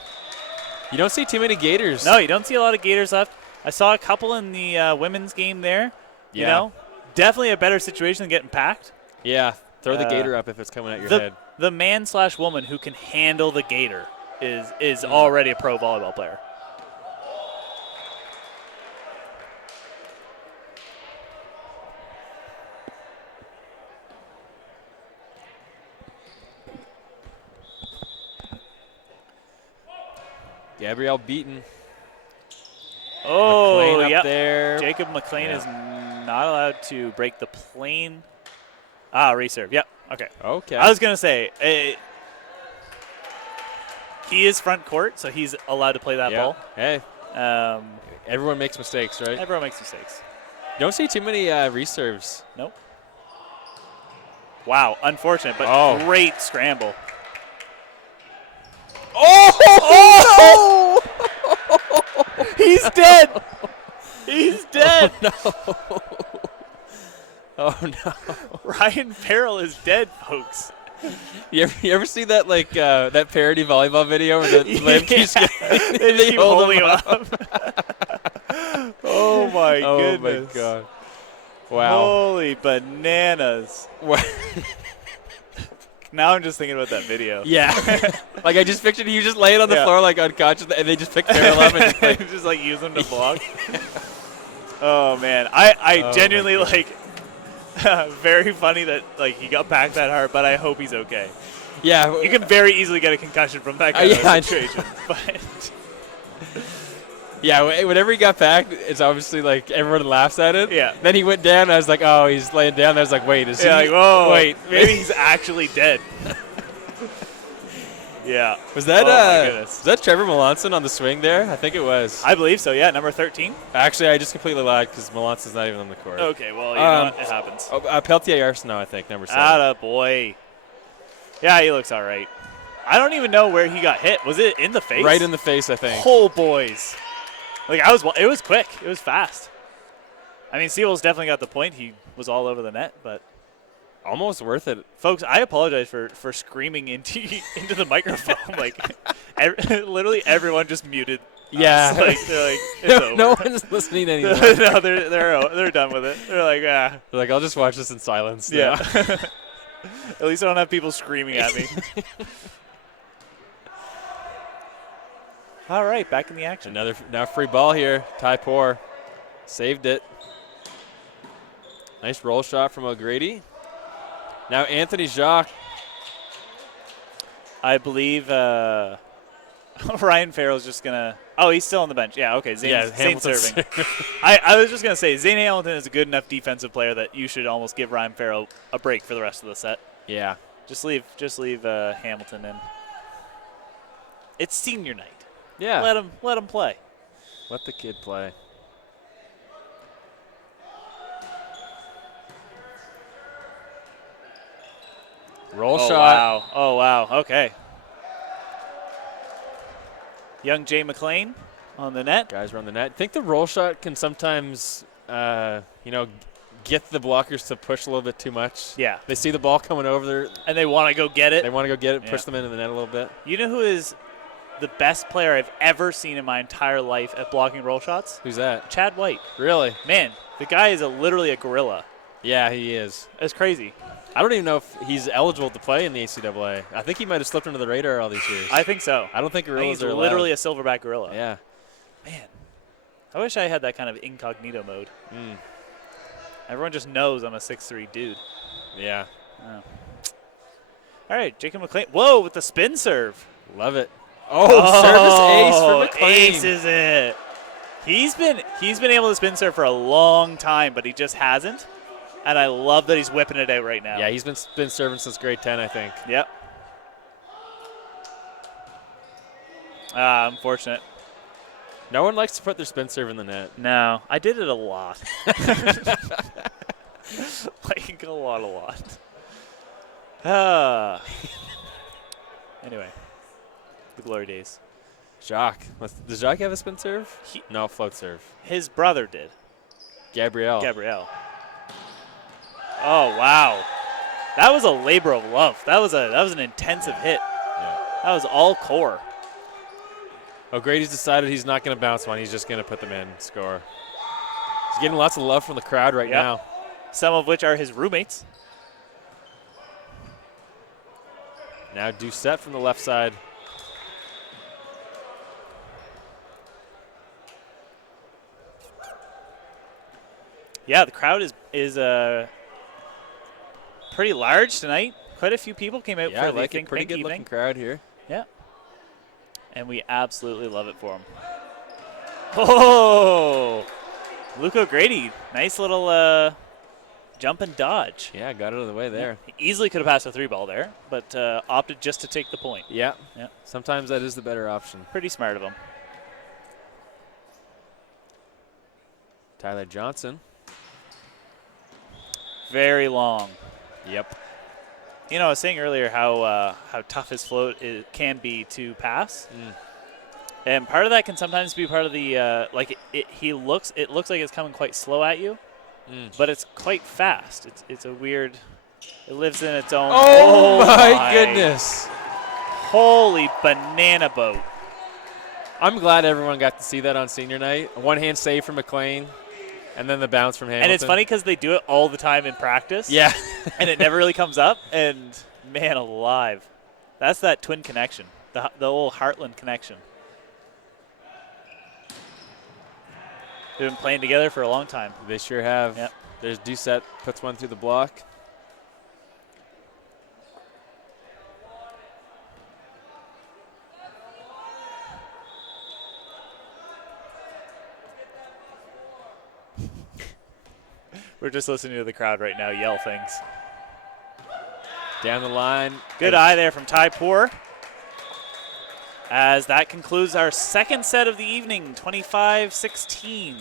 You don't see too many Gators. No, you don't see a lot of Gators left. I saw a couple in the women's game there. You know, definitely a better situation than getting packed. Yeah, throw the Gator up if it's coming at your head. The man/woman who can handle the Gator is already a pro volleyball player. Gabrielle Beaton. Oh, McLean up there. Jacob McLean is not allowed to break the plane. Reserve. Yep. Okay. Okay. I was going to say, he is front court, so he's allowed to play that ball. Hey. Everyone makes mistakes, right? Everyone makes mistakes. Don't see too many reserves. Nope. Wow. Unfortunate, but great scramble. Oh! He's dead. He's dead. Oh, no. Ryan Farrell is dead, folks. You ever see that that parody volleyball video where the lamb keeps they keep holding him up? Oh, my goodness. Oh, my God. Wow. Holy bananas. Now I'm just thinking about that video. Yeah. Like I just pictured you just laying on the floor like unconscious, and they just pick Farrell up and just like use them to block. Oh, man. I genuinely very funny that he got packed that hard, but I hope he's okay. Yeah. You can very easily get a concussion from that kind of situation. But yeah, whenever he got packed, it's obviously everyone laughs at it. Yeah. Then he went down, and I was like, oh, he's laying down. I was like, wait, is he? Whoa. Wait. Maybe he's actually dead. Yeah. Was that Trevor Melanson on the swing there? I think it was. I believe so, yeah, number 13. Actually, I just completely lied because Melanson's not even on the court. Okay, well, you know what? It happens. Peltier Arsenault, I think, number 7. Attaboy. Yeah, he looks all right. I don't even know where he got hit. Was it in the face? Right in the face, I think. Oh, boys. It was quick. It was fast. I mean, Seals definitely got the point. He was all over the net, but almost worth it. Folks, I apologize for screaming into the microphone. Literally everyone just muted. Yeah. They're like, it's over. No one's listening anymore. No, they're done with it. They're like, They're like, I'll just watch this in silence. Yeah. At least I don't have people screaming at me. All right, back in the action. Now free ball here. Ty Poor saved it. Nice roll shot from O'Grady. Now Anthony Jacques. I believe Ryan Farrell's just going to – oh, he's still on the bench. Yeah, okay. Zane's serving. I was just going to say, Zane Hamilton is a good enough defensive player that you should almost give Ryan Farrell a break for the rest of the set. Yeah. Just leave Hamilton in. It's senior night. Yeah. Let him play. Let the kid play. Roll shot. Oh, wow. Okay. Young Jay McLean on the net. Guys are on the net. I think the roll shot can sometimes, get the blockers to push a little bit too much. Yeah. They see the ball coming over there. And they want to go get it. They want to go get it, push them into the net a little bit. You know who is the best player I've ever seen in my entire life at blocking roll shots? Who's that? Chad White. Really? Man, the guy is literally a gorilla. Yeah, he is. It's crazy. I don't even know if he's eligible to play in the ACAA. I think he might have slipped under the radar all these years. I think so. I don't think gorillas are allowed. He's literally a silverback gorilla. Yeah. Man, I wish I had that kind of incognito mode. Mm. Everyone just knows I'm a 6'3" dude. Yeah. Oh. All right, Jacob McLean. Whoa, with the spin serve. Love it. Oh, service ace for McLean. Ace is it. He's been able to spin serve for a long time, but he just hasn't. And I love that he's whipping it out right now. Yeah, he's been spin serving since grade 10, I think. Yep. Unfortunate. No one likes to put their spin serve in the net. No, I did it a lot. Like a lot. Anyway, the glory days. Jacques. Does Jacques have a spin serve? No, float serve. His brother did. Gabrielle. Oh, wow. That was a labor of love. That was an intensive hit. Yeah. That was all core. O'Grady's decided he's not going to bounce one. He's just going to put them in, score. He's getting lots of love from the crowd right now. Some of which are his roommates. Now Doucette from the left side. Yeah, the crowd is pretty large tonight. Quite a few people came out for the Think pretty Pink good evening. looking crowd here. Yeah. And we absolutely love it for him. Oh! Luke O'Grady. Nice little jump and dodge. Yeah, got it out of the way there. He easily could have passed a 3-ball there, but opted just to take the point. Yeah. Sometimes that is the better option. Pretty smart of him. Tyler Johnson. Very long. Yep. You know, I was saying earlier how tough his float can be to pass. And part of that can sometimes be part of the it looks like it's coming quite slow at you, but it's quite fast. It's a weird. It lives in its own. Oh my goodness! Holy banana boat! I'm glad everyone got to see that on senior night. A one-hand save from McLean, and then the bounce from Hamilton. And it's funny because they do it all the time in practice. Yeah. And it never really comes up. And man alive, that's that twin connection, the old Heartland connection. They've been playing together for a long time. They sure have. Yep. There's Doucette, puts one through the block. We're just listening to the crowd right now yell things. Down the line. Good eye there from Ty Poor. As that concludes our second set of the evening, 25-16.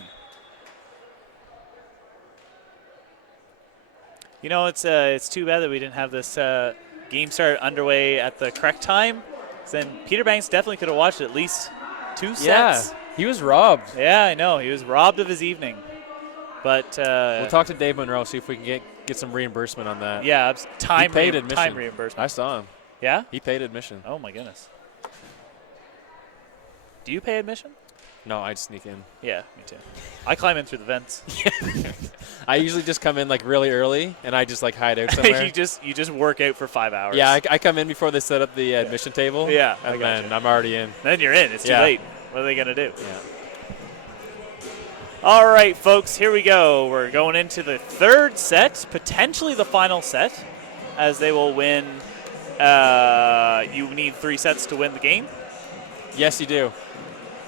You know, it's too bad that we didn't have this game start underway at the correct time. Then Peter Banks definitely could have watched at least 2 sets. Yeah, he was robbed. Yeah, I know. He was robbed of his evening. But we'll talk to Dave Monroe, see if we can get some reimbursement on that. Yeah, time admission. reimbursement. I saw him. Yeah? He paid admission. Oh, my goodness. Do you pay admission? No, I'd sneak in. Yeah, me too. I climb in through the vents. I usually just come in like really early, and I just like hide out somewhere. you just work out for 5 hours. Yeah, I come in before they set up the admission table. Yeah, and then I'm already in. Then you're in. It's too late. What are they gonna do? Yeah. All right, folks, here we go. We're going into the third set, potentially the final set, as they will win. You need 3 sets to win the game. Yes, you do.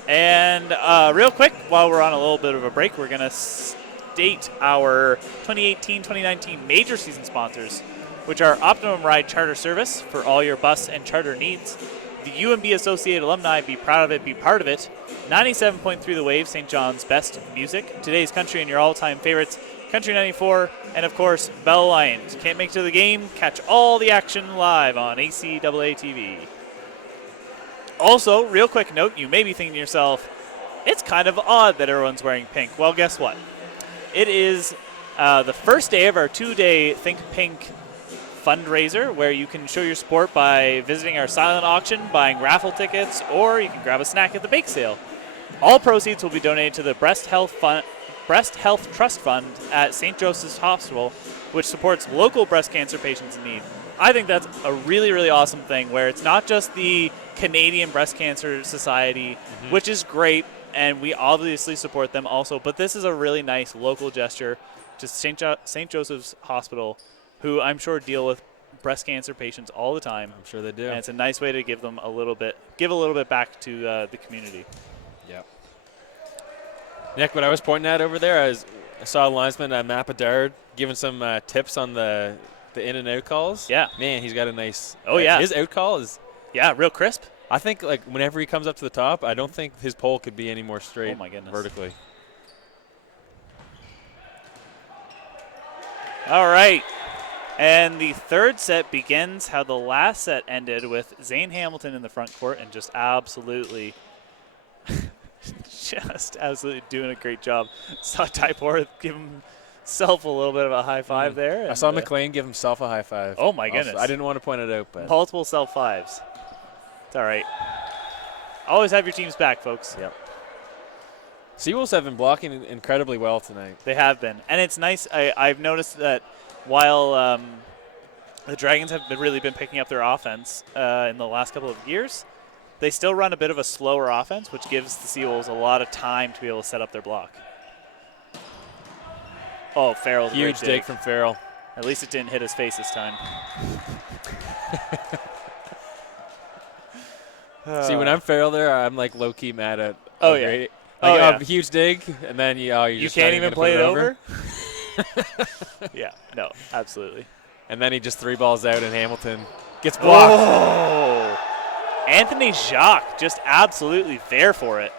And real quick, while we're on a little bit of a break, we're going to state our 2018-2019 major season sponsors, which are Optimum Ride Charter Service for all your bus and charter needs. The UMB Associated Alumni, be proud of it, be part of it. 97.3 The Wave, St. John's best music. Today's Country and your all-time favorites, Country 94, and of course, Bell Lions. Can't make it to the game? Catch all the action live on ACAA TV. Also, real quick note, you may be thinking to yourself, it's kind of odd that everyone's wearing pink. Well, guess what? It is the first day of our 2-day Think Pink fundraiser, where you can show your support by visiting our silent auction, buying raffle tickets, or you can grab a snack at the bake sale. All proceeds will be donated to the Breast Health Trust Fund at St. Joseph's Hospital, which supports local breast cancer patients in need. I think that's a really, really awesome thing, where it's not just the Canadian Breast Cancer Society, which is great, and we obviously support them also, but this is a really nice local gesture to St. Joseph's Hospital, who I'm sure deal with breast cancer patients all the time. I'm sure they do. And it's a nice way to give them a little bit back to the community. Yep. Nick, what I was pointing at over there, I saw a linesman, Matt Bedard, giving some tips on the in and out calls. Yeah. Man, he's got a nice. Oh yeah. His out call is. Yeah, real crisp. I think like whenever he comes up to the top, I don't think his pole could be any more straight. Oh my goodness. Vertically. All right. And the third set begins how the last set ended, with Zane Hamilton in the front court and just absolutely doing a great job. Saw Typor give himself a little bit of a high five there. I saw McLean give himself a high five. Oh, my goodness. Also, I didn't want to point it out, but. Multiple self fives. It's all right. Always have your team's back, folks. Yep. Seawolves have been blocking incredibly well tonight. They have been. And it's nice. I've noticed that while the Dragons have really been picking up their offense in the last couple of years, they still run a bit of a slower offense, which gives the Seawolves a lot of time to be able to set up their block. Oh, Farrell's huge dig from Farrell. At least it didn't hit his face this time. See, when I'm Farrell there, I'm like low-key mad at. Oh, yeah. Like, huge dig, and then you just can't even play it over? Yeah, no, absolutely. And then he just 3 balls out, and Hamilton gets blocked. Oh! Anthony Jacques just absolutely there for it.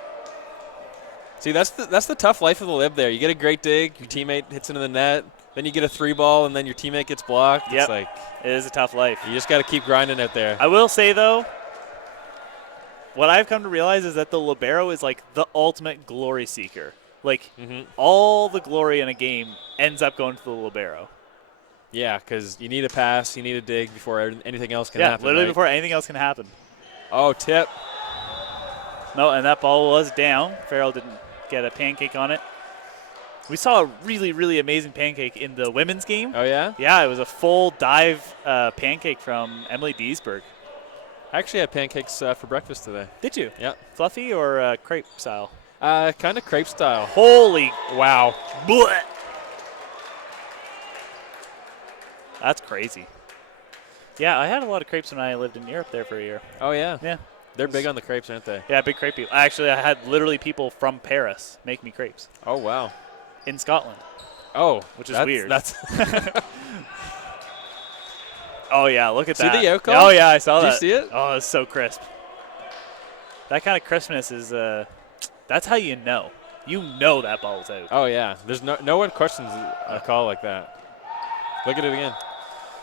See, that's the tough life of the lib there. You get a great dig, your teammate hits into the net, then you get a 3 ball, and then your teammate gets blocked. Yep. It's like it is a tough life. You just got to keep grinding out there. I will say, though, what I've come to realize is that the libero is like the ultimate glory seeker. Like, all the glory in a game ends up going to the libero. Yeah, because you need a pass, you need a dig before anything else can happen. Yeah, literally right? before anything else can happen. Oh, tip. No, and that ball was down. Farrell didn't get a pancake on it. We saw a really, really amazing pancake in the women's game. Oh, yeah? Yeah, it was a full dive pancake from Emily Deesberg. I actually had pancakes for breakfast today. Did you? Yeah. Fluffy or crepe style? Kind of crepe style. Holy wow. Blech. That's crazy. Yeah, I had a lot of crepes when I lived in Europe there for a year. Oh, yeah? Yeah. They're big on the crepes, aren't they? Yeah, big crepe people. Actually, I had literally people from Paris make me crepes. Oh, wow. In Scotland. Oh. Which is weird. That's Oh, yeah, look at that. See the out call? Oh, yeah, I saw that. Did you see it? Oh, it's so crisp. That kind of crispness is, that's how you know. You know that ball's out. Oh, yeah. There's no one questions a call like that. Look at it again.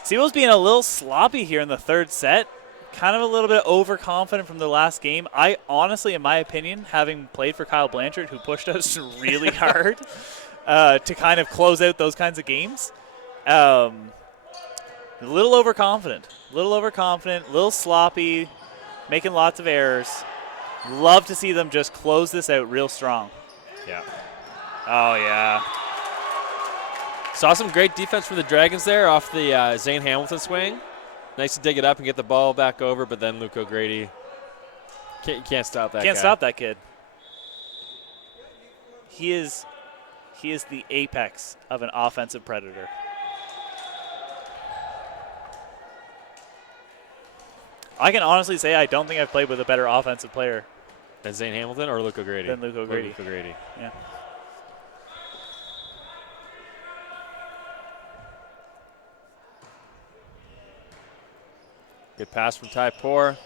Seawolves being a little sloppy here in the third set. Kind of a little bit overconfident from the last game. I honestly, in my opinion, having played for Kyle Blanchard, who pushed us really hard to kind of close out those kinds of games, a little overconfident, a little sloppy, making lots of errors. Love to see them just close this out real strong. Yeah. Oh, yeah. Saw some great defense from the Dragons there off the Zane Hamilton swing. Nice to dig it up and get the ball back over, but then Luke O'Grady can't stop that guy. Can't stop that kid. He is He is the apex of an offensive predator. I can honestly say I don't think I've played with a better offensive player than Zane Hamilton or Luke O'Grady? Than Luke O'Grady. Luke O'Grady. Yeah. Good pass from Ty Poor.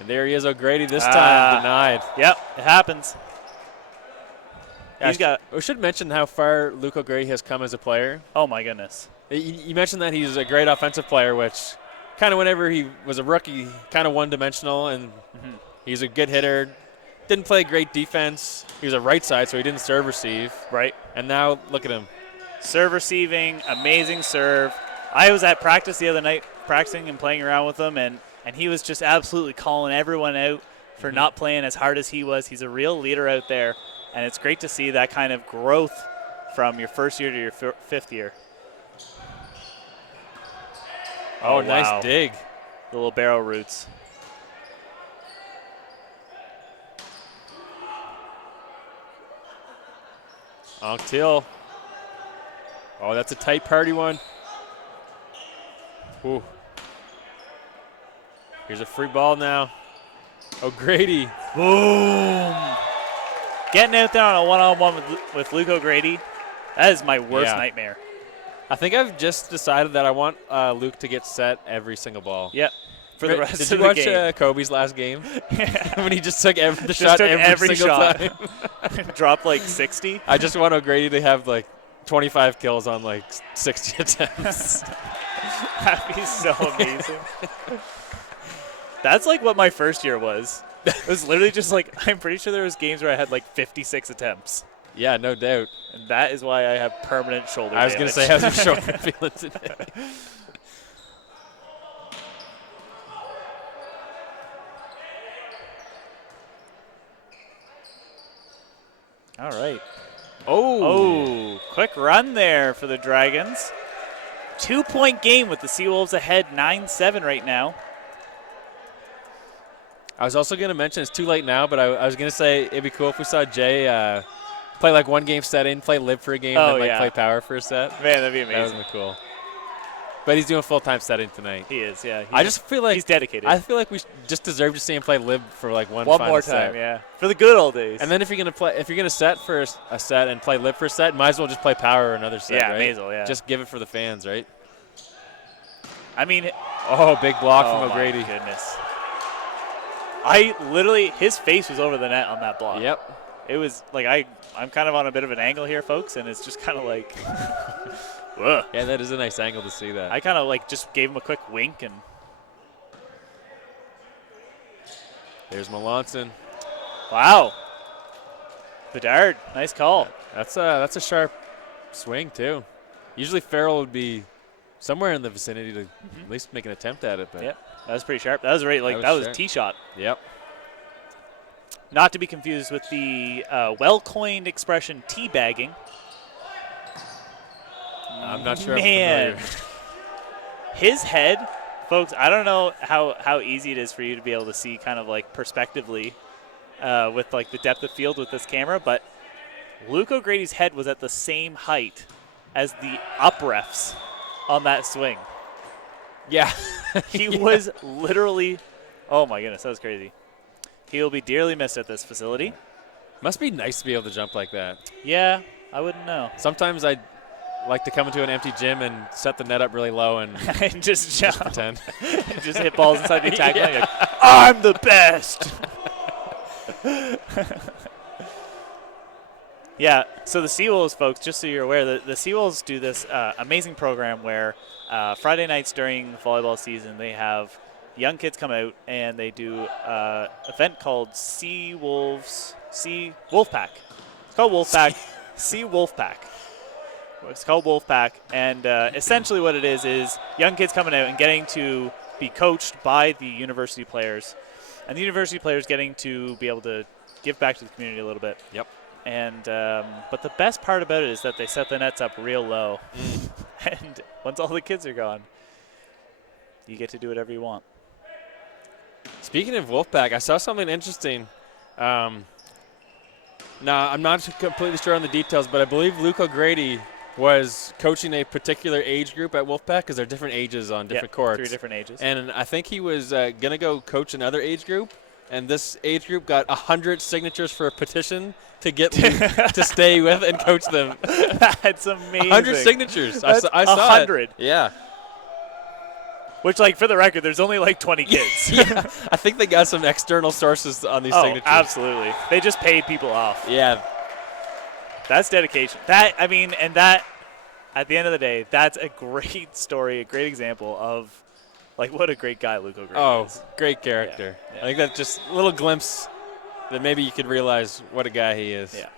And there he is, O'Grady, this time denied. Yep, it happens. We should mention how far Luke O'Grady has come as a player. Oh, my goodness. You mentioned that he's a great offensive player, which kind of whenever he was a rookie, kind of one-dimensional, and he's a good hitter. Didn't play great defense. He was a right side, so he didn't serve receive. Right. And now look at him. Serve receiving, amazing serve. I was at practice the other night practicing and playing around with him, and he was just absolutely calling everyone out for not playing as hard as he was. He's a real leader out there, and it's great to see that kind of growth from your first year to your fifth year. Oh, nice dig. The little barrel roots. Till. Oh, that's a tight party one. Ooh. Here's a free ball now. O'Grady. Boom. Getting out there on a one-on-one with Luke O'Grady, that is my worst nightmare. I think I've just decided that I want Luke to get set every single ball. Yep. For the rest Did of you the watch game. Kobe's last game? When he just took the shot every single time. Dropped like 60. I just want O'Grady to have like 25 kills on like 60 attempts. That'd be so amazing. That's like what my first year was. It was literally just like, I'm pretty sure there was games where I had like 56 attempts. Yeah, no doubt. And that is why I have permanent shoulder damage. I was going to say, how's your shoulder feeling today? All right. Oh, quick run there for the Dragons. 2-point game with the Seawolves ahead 9-7 right now. I was also going to mention, it's too late now, but I was going to say it'd be cool if we saw Jay play like one game set in, play lib for a game, and then play power for a set. Man, that'd be amazing. That would be cool. But he's doing full-time setting tonight. He is, yeah. I just feel like he's dedicated. I feel like we just deserve to see him play lib for like one more set. time, yeah. For the good old days. And then if you're gonna set for a set and play lib for a set, might as well just play power or another set. Yeah, right? may as well, yeah. Just give it for the fans, right? I mean, big block from O'Grady. Oh my goodness. His face was over the net on that block. Yep. It was like I'm kind of on a bit of an angle here, folks, and it's just kind of like. Whoa. Yeah, that is a nice angle to see that. I kind of like just gave him a quick wink and. There's Melanson. Wow. Bedard, nice call. That's a sharp swing too. Usually Farrell would be somewhere in the vicinity to at least make an attempt at it. But yep, that was pretty sharp. That was right. Like that was a tee shot. Yep. Not to be confused with the well-coined expression teabagging. I'm not sure. Man, his head, folks. I don't know how easy it is for you to be able to see kind of like perspectively with like the depth of field with this camera, but Luke O'Grady's head was at the same height as the up refs on that swing. Yeah, he was literally. Oh my goodness, that was crazy. He will be dearly missed at this facility. Must be nice to be able to jump like that. Yeah, I wouldn't know. Sometimes I like to come into an empty gym and set the net up really low and, and just jump. Pretend. Just hit balls inside the attack line. Like, I'm the best. Yeah, so the Seawolves, folks, just so you're aware, the Seawolves do this amazing program where Friday nights during the volleyball season, they have young kids come out and they do an event called Wolfpack. It's called Wolfpack. Wolfpack. It's called Wolfpack, and essentially what it is young kids coming out and getting to be coached by the university players, and the university players getting to be able to give back to the community a little bit. Yep. And but the best part about it is that they set the nets up real low, and once all the kids are gone, you get to do whatever you want. Speaking of Wolfpack, I saw something interesting. No, I'm not completely sure on the details, but I believe Luke O'Grady was coaching a particular age group at Wolfpack because they're different ages on different courts. 3 different ages. And I think he was going to go coach another age group, and this age group got 100 signatures for a petition to get Luke to stay with and coach them. That's amazing. 100 signatures. That's I saw 100. it. Yeah. Which, like, for the record, there's only like 20 kids. Yeah. I think they got some external sources on these signatures. Absolutely. They just paid people off. Yeah. That's dedication. That, I mean, and that, at the end of the day, that's a great story, a great example of, like, what a great guy Luke O'Grady is. Great character. Yeah. I think that's just a little glimpse that maybe you could realize what a guy he is. Yeah.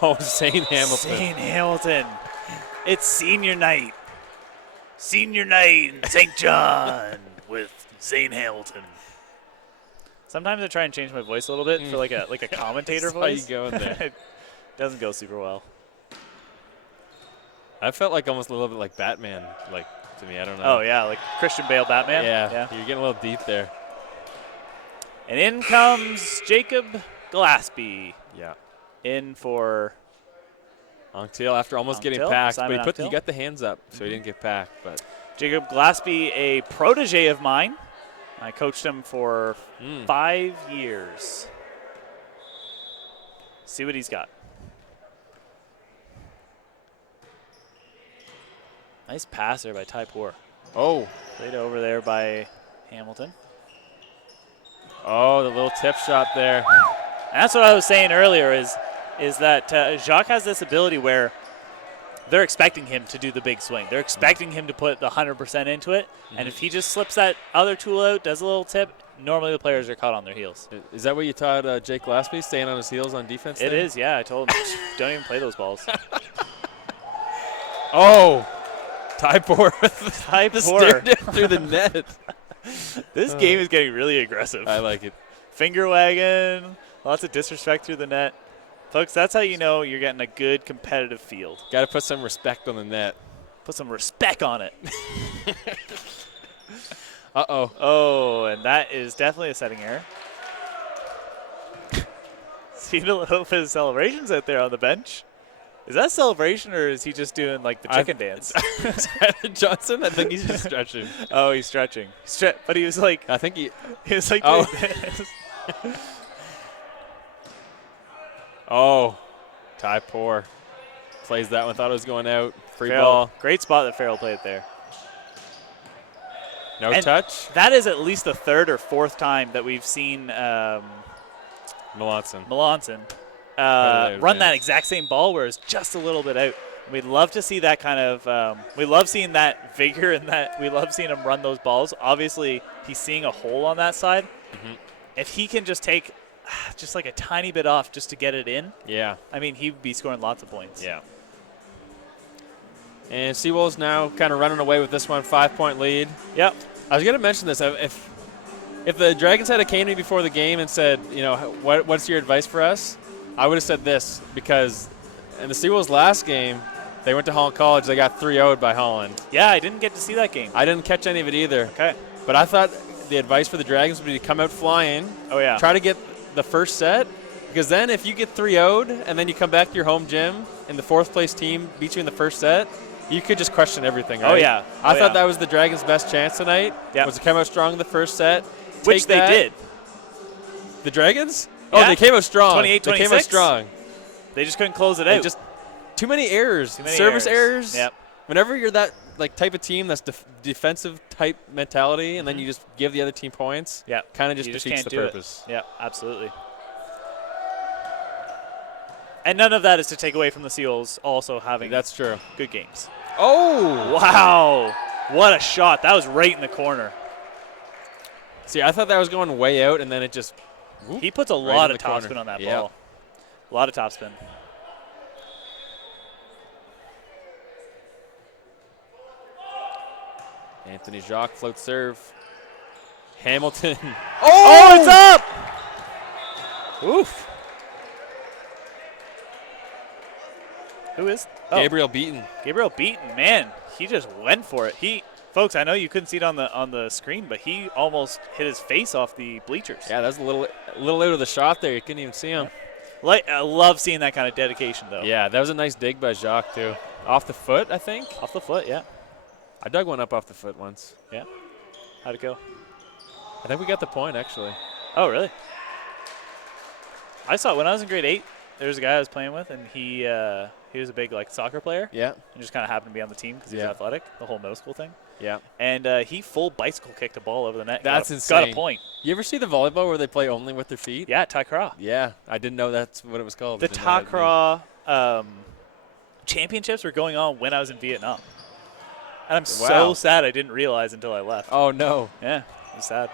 Oh, Zane Hamilton. Zane Hamilton. It's senior night. Senior night in St. John with Zane Hamilton. Sometimes I try and change my voice a little bit for like a commentator voice. How you going there? It doesn't go super well. I felt like almost a little bit like Batman, like to me. I don't know. Oh yeah, like Christian Bale Batman. Yeah. You're getting a little deep there. And in comes Jacob Glaspie. Yeah. In for Anctil after almost getting Anctil, packed, Simon but he Anctil. got the hands up, so he didn't get packed. But Jacob Glaspie, a protege of mine. I coached him for 5 years. See what he's got. Nice pass there by Ty Poor. Oh. Played over there by Hamilton. Oh, the little tip shot there. And that's what I was saying earlier is that Jacques has this ability where they're expecting him to do the big swing. They're expecting him to put the 100% into it. And if he just slips that other tool out, does a little tip, normally the players are caught on their heels. Is that what you taught Jake Glaspie, staying on his heels on defense? It is, yeah. I told him, don't even play those balls. Oh, Ty Poor with Ty the Poor. stair dip through the net. This game is getting really aggressive. I like it. Finger wagging, lots of disrespect through the net. Folks, that's how you know you're getting a good competitive field. Got to put some respect on the net. Put some respect on it. Uh-oh. Oh, and that is definitely a setting error. Seen a little bit of celebrations out there on the bench. Is that a celebration, or is he just doing, like, the chicken dance? Johnson? I think he's just stretching. Oh, he's stretching. But he was like, I think he was like, oh. doing this. Oh, Ty Poor plays that one. Thought it was going out. Free Farrell, ball. great spot that Farrell played there. No And touch. That is at least the third or fourth time that we've seen Melanson. run that exact same ball where it's just a little bit out. We'd love to see that kind of we love seeing that vigor and that we love seeing him run those balls. Obviously, he's seeing a hole on that side. If he can just take just like a tiny bit off just to get it in, Yeah. I mean, he'd be scoring lots of points. Yeah. And Seawolves now kind of running away with this one, 5-point lead. Yep. I was going to mention this. If the Dragons had came to me before the game and said, you know, what's your advice for us, I would have said this, because in the Seawolves last game, they went to Holland College. They got 3-0'd by Holland. Yeah, I didn't get to see that game. I didn't catch any of it either. Okay. But I thought the advice for the Dragons would be to come out flying. Oh, yeah. Try to get the first set, because then if you get 3-0'd and then you come back to your home gym and the fourth-place team beats you in the first set, you could just question everything, right? Oh, yeah. I thought that was the Dragons' best chance tonight, was to come out strong in the first set. Which they did. The Dragons? Yeah. Oh, they came out strong. 28-26. They came out strong. They just couldn't close it out. Just too many errors. Too many Service errors. Yep. Whenever you're that type of team that's defensive type mentality, and then you just give the other team points, kind of just defeats the purpose. Yeah, absolutely. And none of that is to take away from the Seals also having That's true. good games. Oh! Wow. What a shot. That was right in the corner. See, I thought that was going way out, and then it just He puts a lot of topspin on that ball. A lot of topspin. Anthony Jacques float serve. Hamilton. Oh, it's up! Oof. Who is? Oh, Gabriel Beaton. Gabriel Beaton, man, he just went for it. Folks, I know you couldn't see it on the screen, but he almost hit his face off the bleachers. Yeah, that was a little out of the shot there. You couldn't even see him. I love seeing that kind of dedication, though. Yeah, that was a nice dig by Jacques, too. Off the foot, I think? Off the foot, yeah. I dug one up off the foot once. Yeah. How'd it go? I think we got the point, actually. Oh, really? I saw it when I was in grade 8. There was a guy I was playing with, and he was a big soccer player. Yeah. And just kind of happened to be on the team because he was athletic, the whole middle school thing. Yeah. And he full bicycle kicked a ball over the net. That's insane. Got a point. You ever see the volleyball where they play only with their feet? Yeah, Takraw. Yeah, I didn't know that's what it was called. The Takraw championships were going on when I was in Vietnam. And I'm so sad I didn't realize until I left. Oh, no. Yeah, it was sad.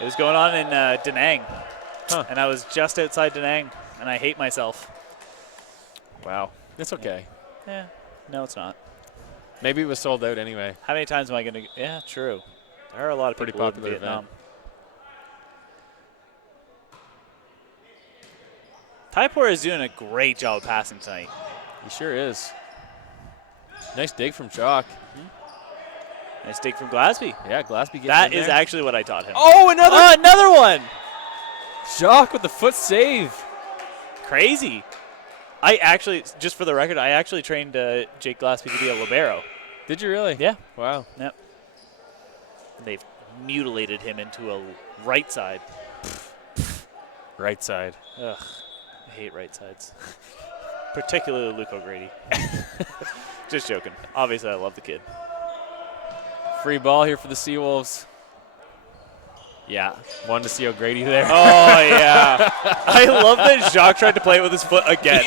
It was going on in Da Nang. Huh. And I was just outside Da Nang, and I hate myself. Wow. It's okay. Yeah. No, it's not. Maybe it was sold out anyway. How many times am I going to – yeah, true. There are a lot of Pretty people popular in Vietnam. event. Taipor is doing a great job passing tonight. He sure is. Nice dig from Jacques. Nice dig from Glasby. Yeah, Glasby getting That in is there. actually what I taught him. Oh, another one. Jacques with the foot save. Crazy. I actually, just for the record, I actually trained Jake Glasby to be a libero. Did you really? Yeah. Wow. Yep. They've mutilated him into a right side. Right side. Ugh. I hate right sides. Particularly Luke O'Grady. Just joking. Obviously, I love the kid. Free ball here for the Seawolves. Yeah, wanted to see O'Grady there. Oh, yeah. I love that Jacques tried to play it with his foot again.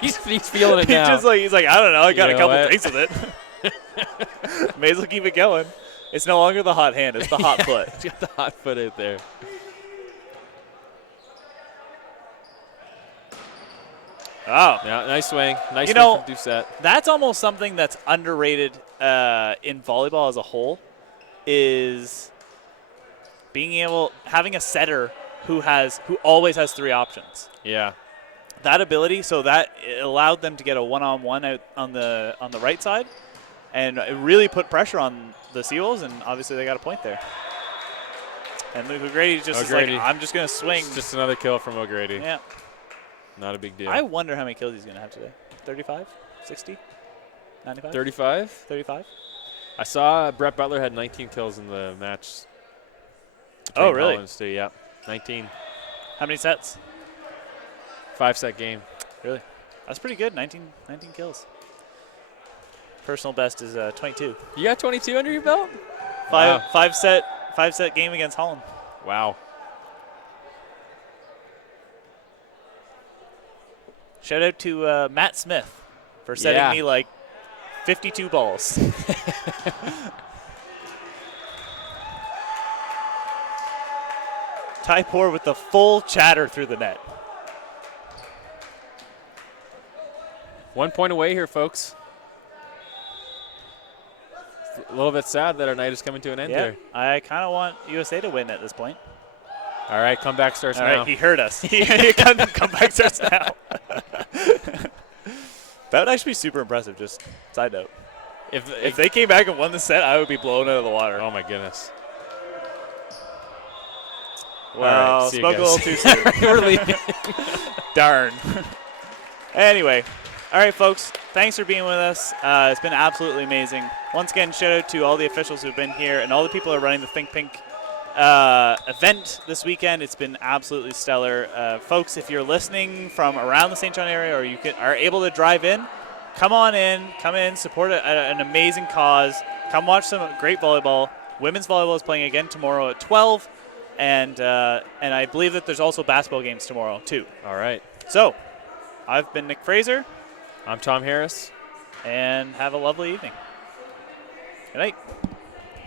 he's feeling it now. He's like, I don't know. I got You a know couple what? drinks with it. May as well keep it going. It's no longer the hot hand. It's the hot foot. He's got the hot foot out there. Oh. Yeah, nice swing. Nice You swing know, from Doucette. That's almost something that's underrated in volleyball as a whole is having a setter who always has 3 options. Yeah. That ability, so that it allowed them to get a one-on-one out on the right side, and it really put pressure on the Seawolves, and obviously they got a point there. And Luke O'Grady just is like, I'm just going to swing. It's just another kill from O'Grady. Yeah. Not a big deal. I wonder how many kills he's going to have today. 35? 60? 95? 35? 35? I saw Brett Butler had 19 kills in the match. Oh, really? Collins too, yeah. 19. How many sets? 5-set game. Really? That's pretty good. 19 kills. Personal best is 22. You got 22 under your belt? Five set game against Holland. Wow. Shout out to Matt Smith for setting me like 52 balls. Taipor with the full chatter through the net. 1 point away here, folks. It's a little bit sad that our night is coming to an end here. I kind of want USA to win at this point. All right, comeback starts now. All right, he heard us. Comeback starts now. That would actually be super impressive, just side note. If they came back and won the set, I would be blown out of the water. Oh, my goodness. Well, right, spoke a little too soon. We're leaving. Darn. Anyway, all right, folks, thanks for being with us. It's been absolutely amazing. Once again, shout out to all the officials who've been here and all the people who are running the Think Pink event this weekend. It's been absolutely stellar. Folks, if you're listening from around the St. John area or you are able to drive in, come in, support an amazing cause. Come watch some great volleyball. Women's volleyball is playing again tomorrow at 12. And I believe that there's also basketball games tomorrow, too. All right. So, I've been Nick Fraser. I'm Tom Harris. And have a lovely evening. Good night.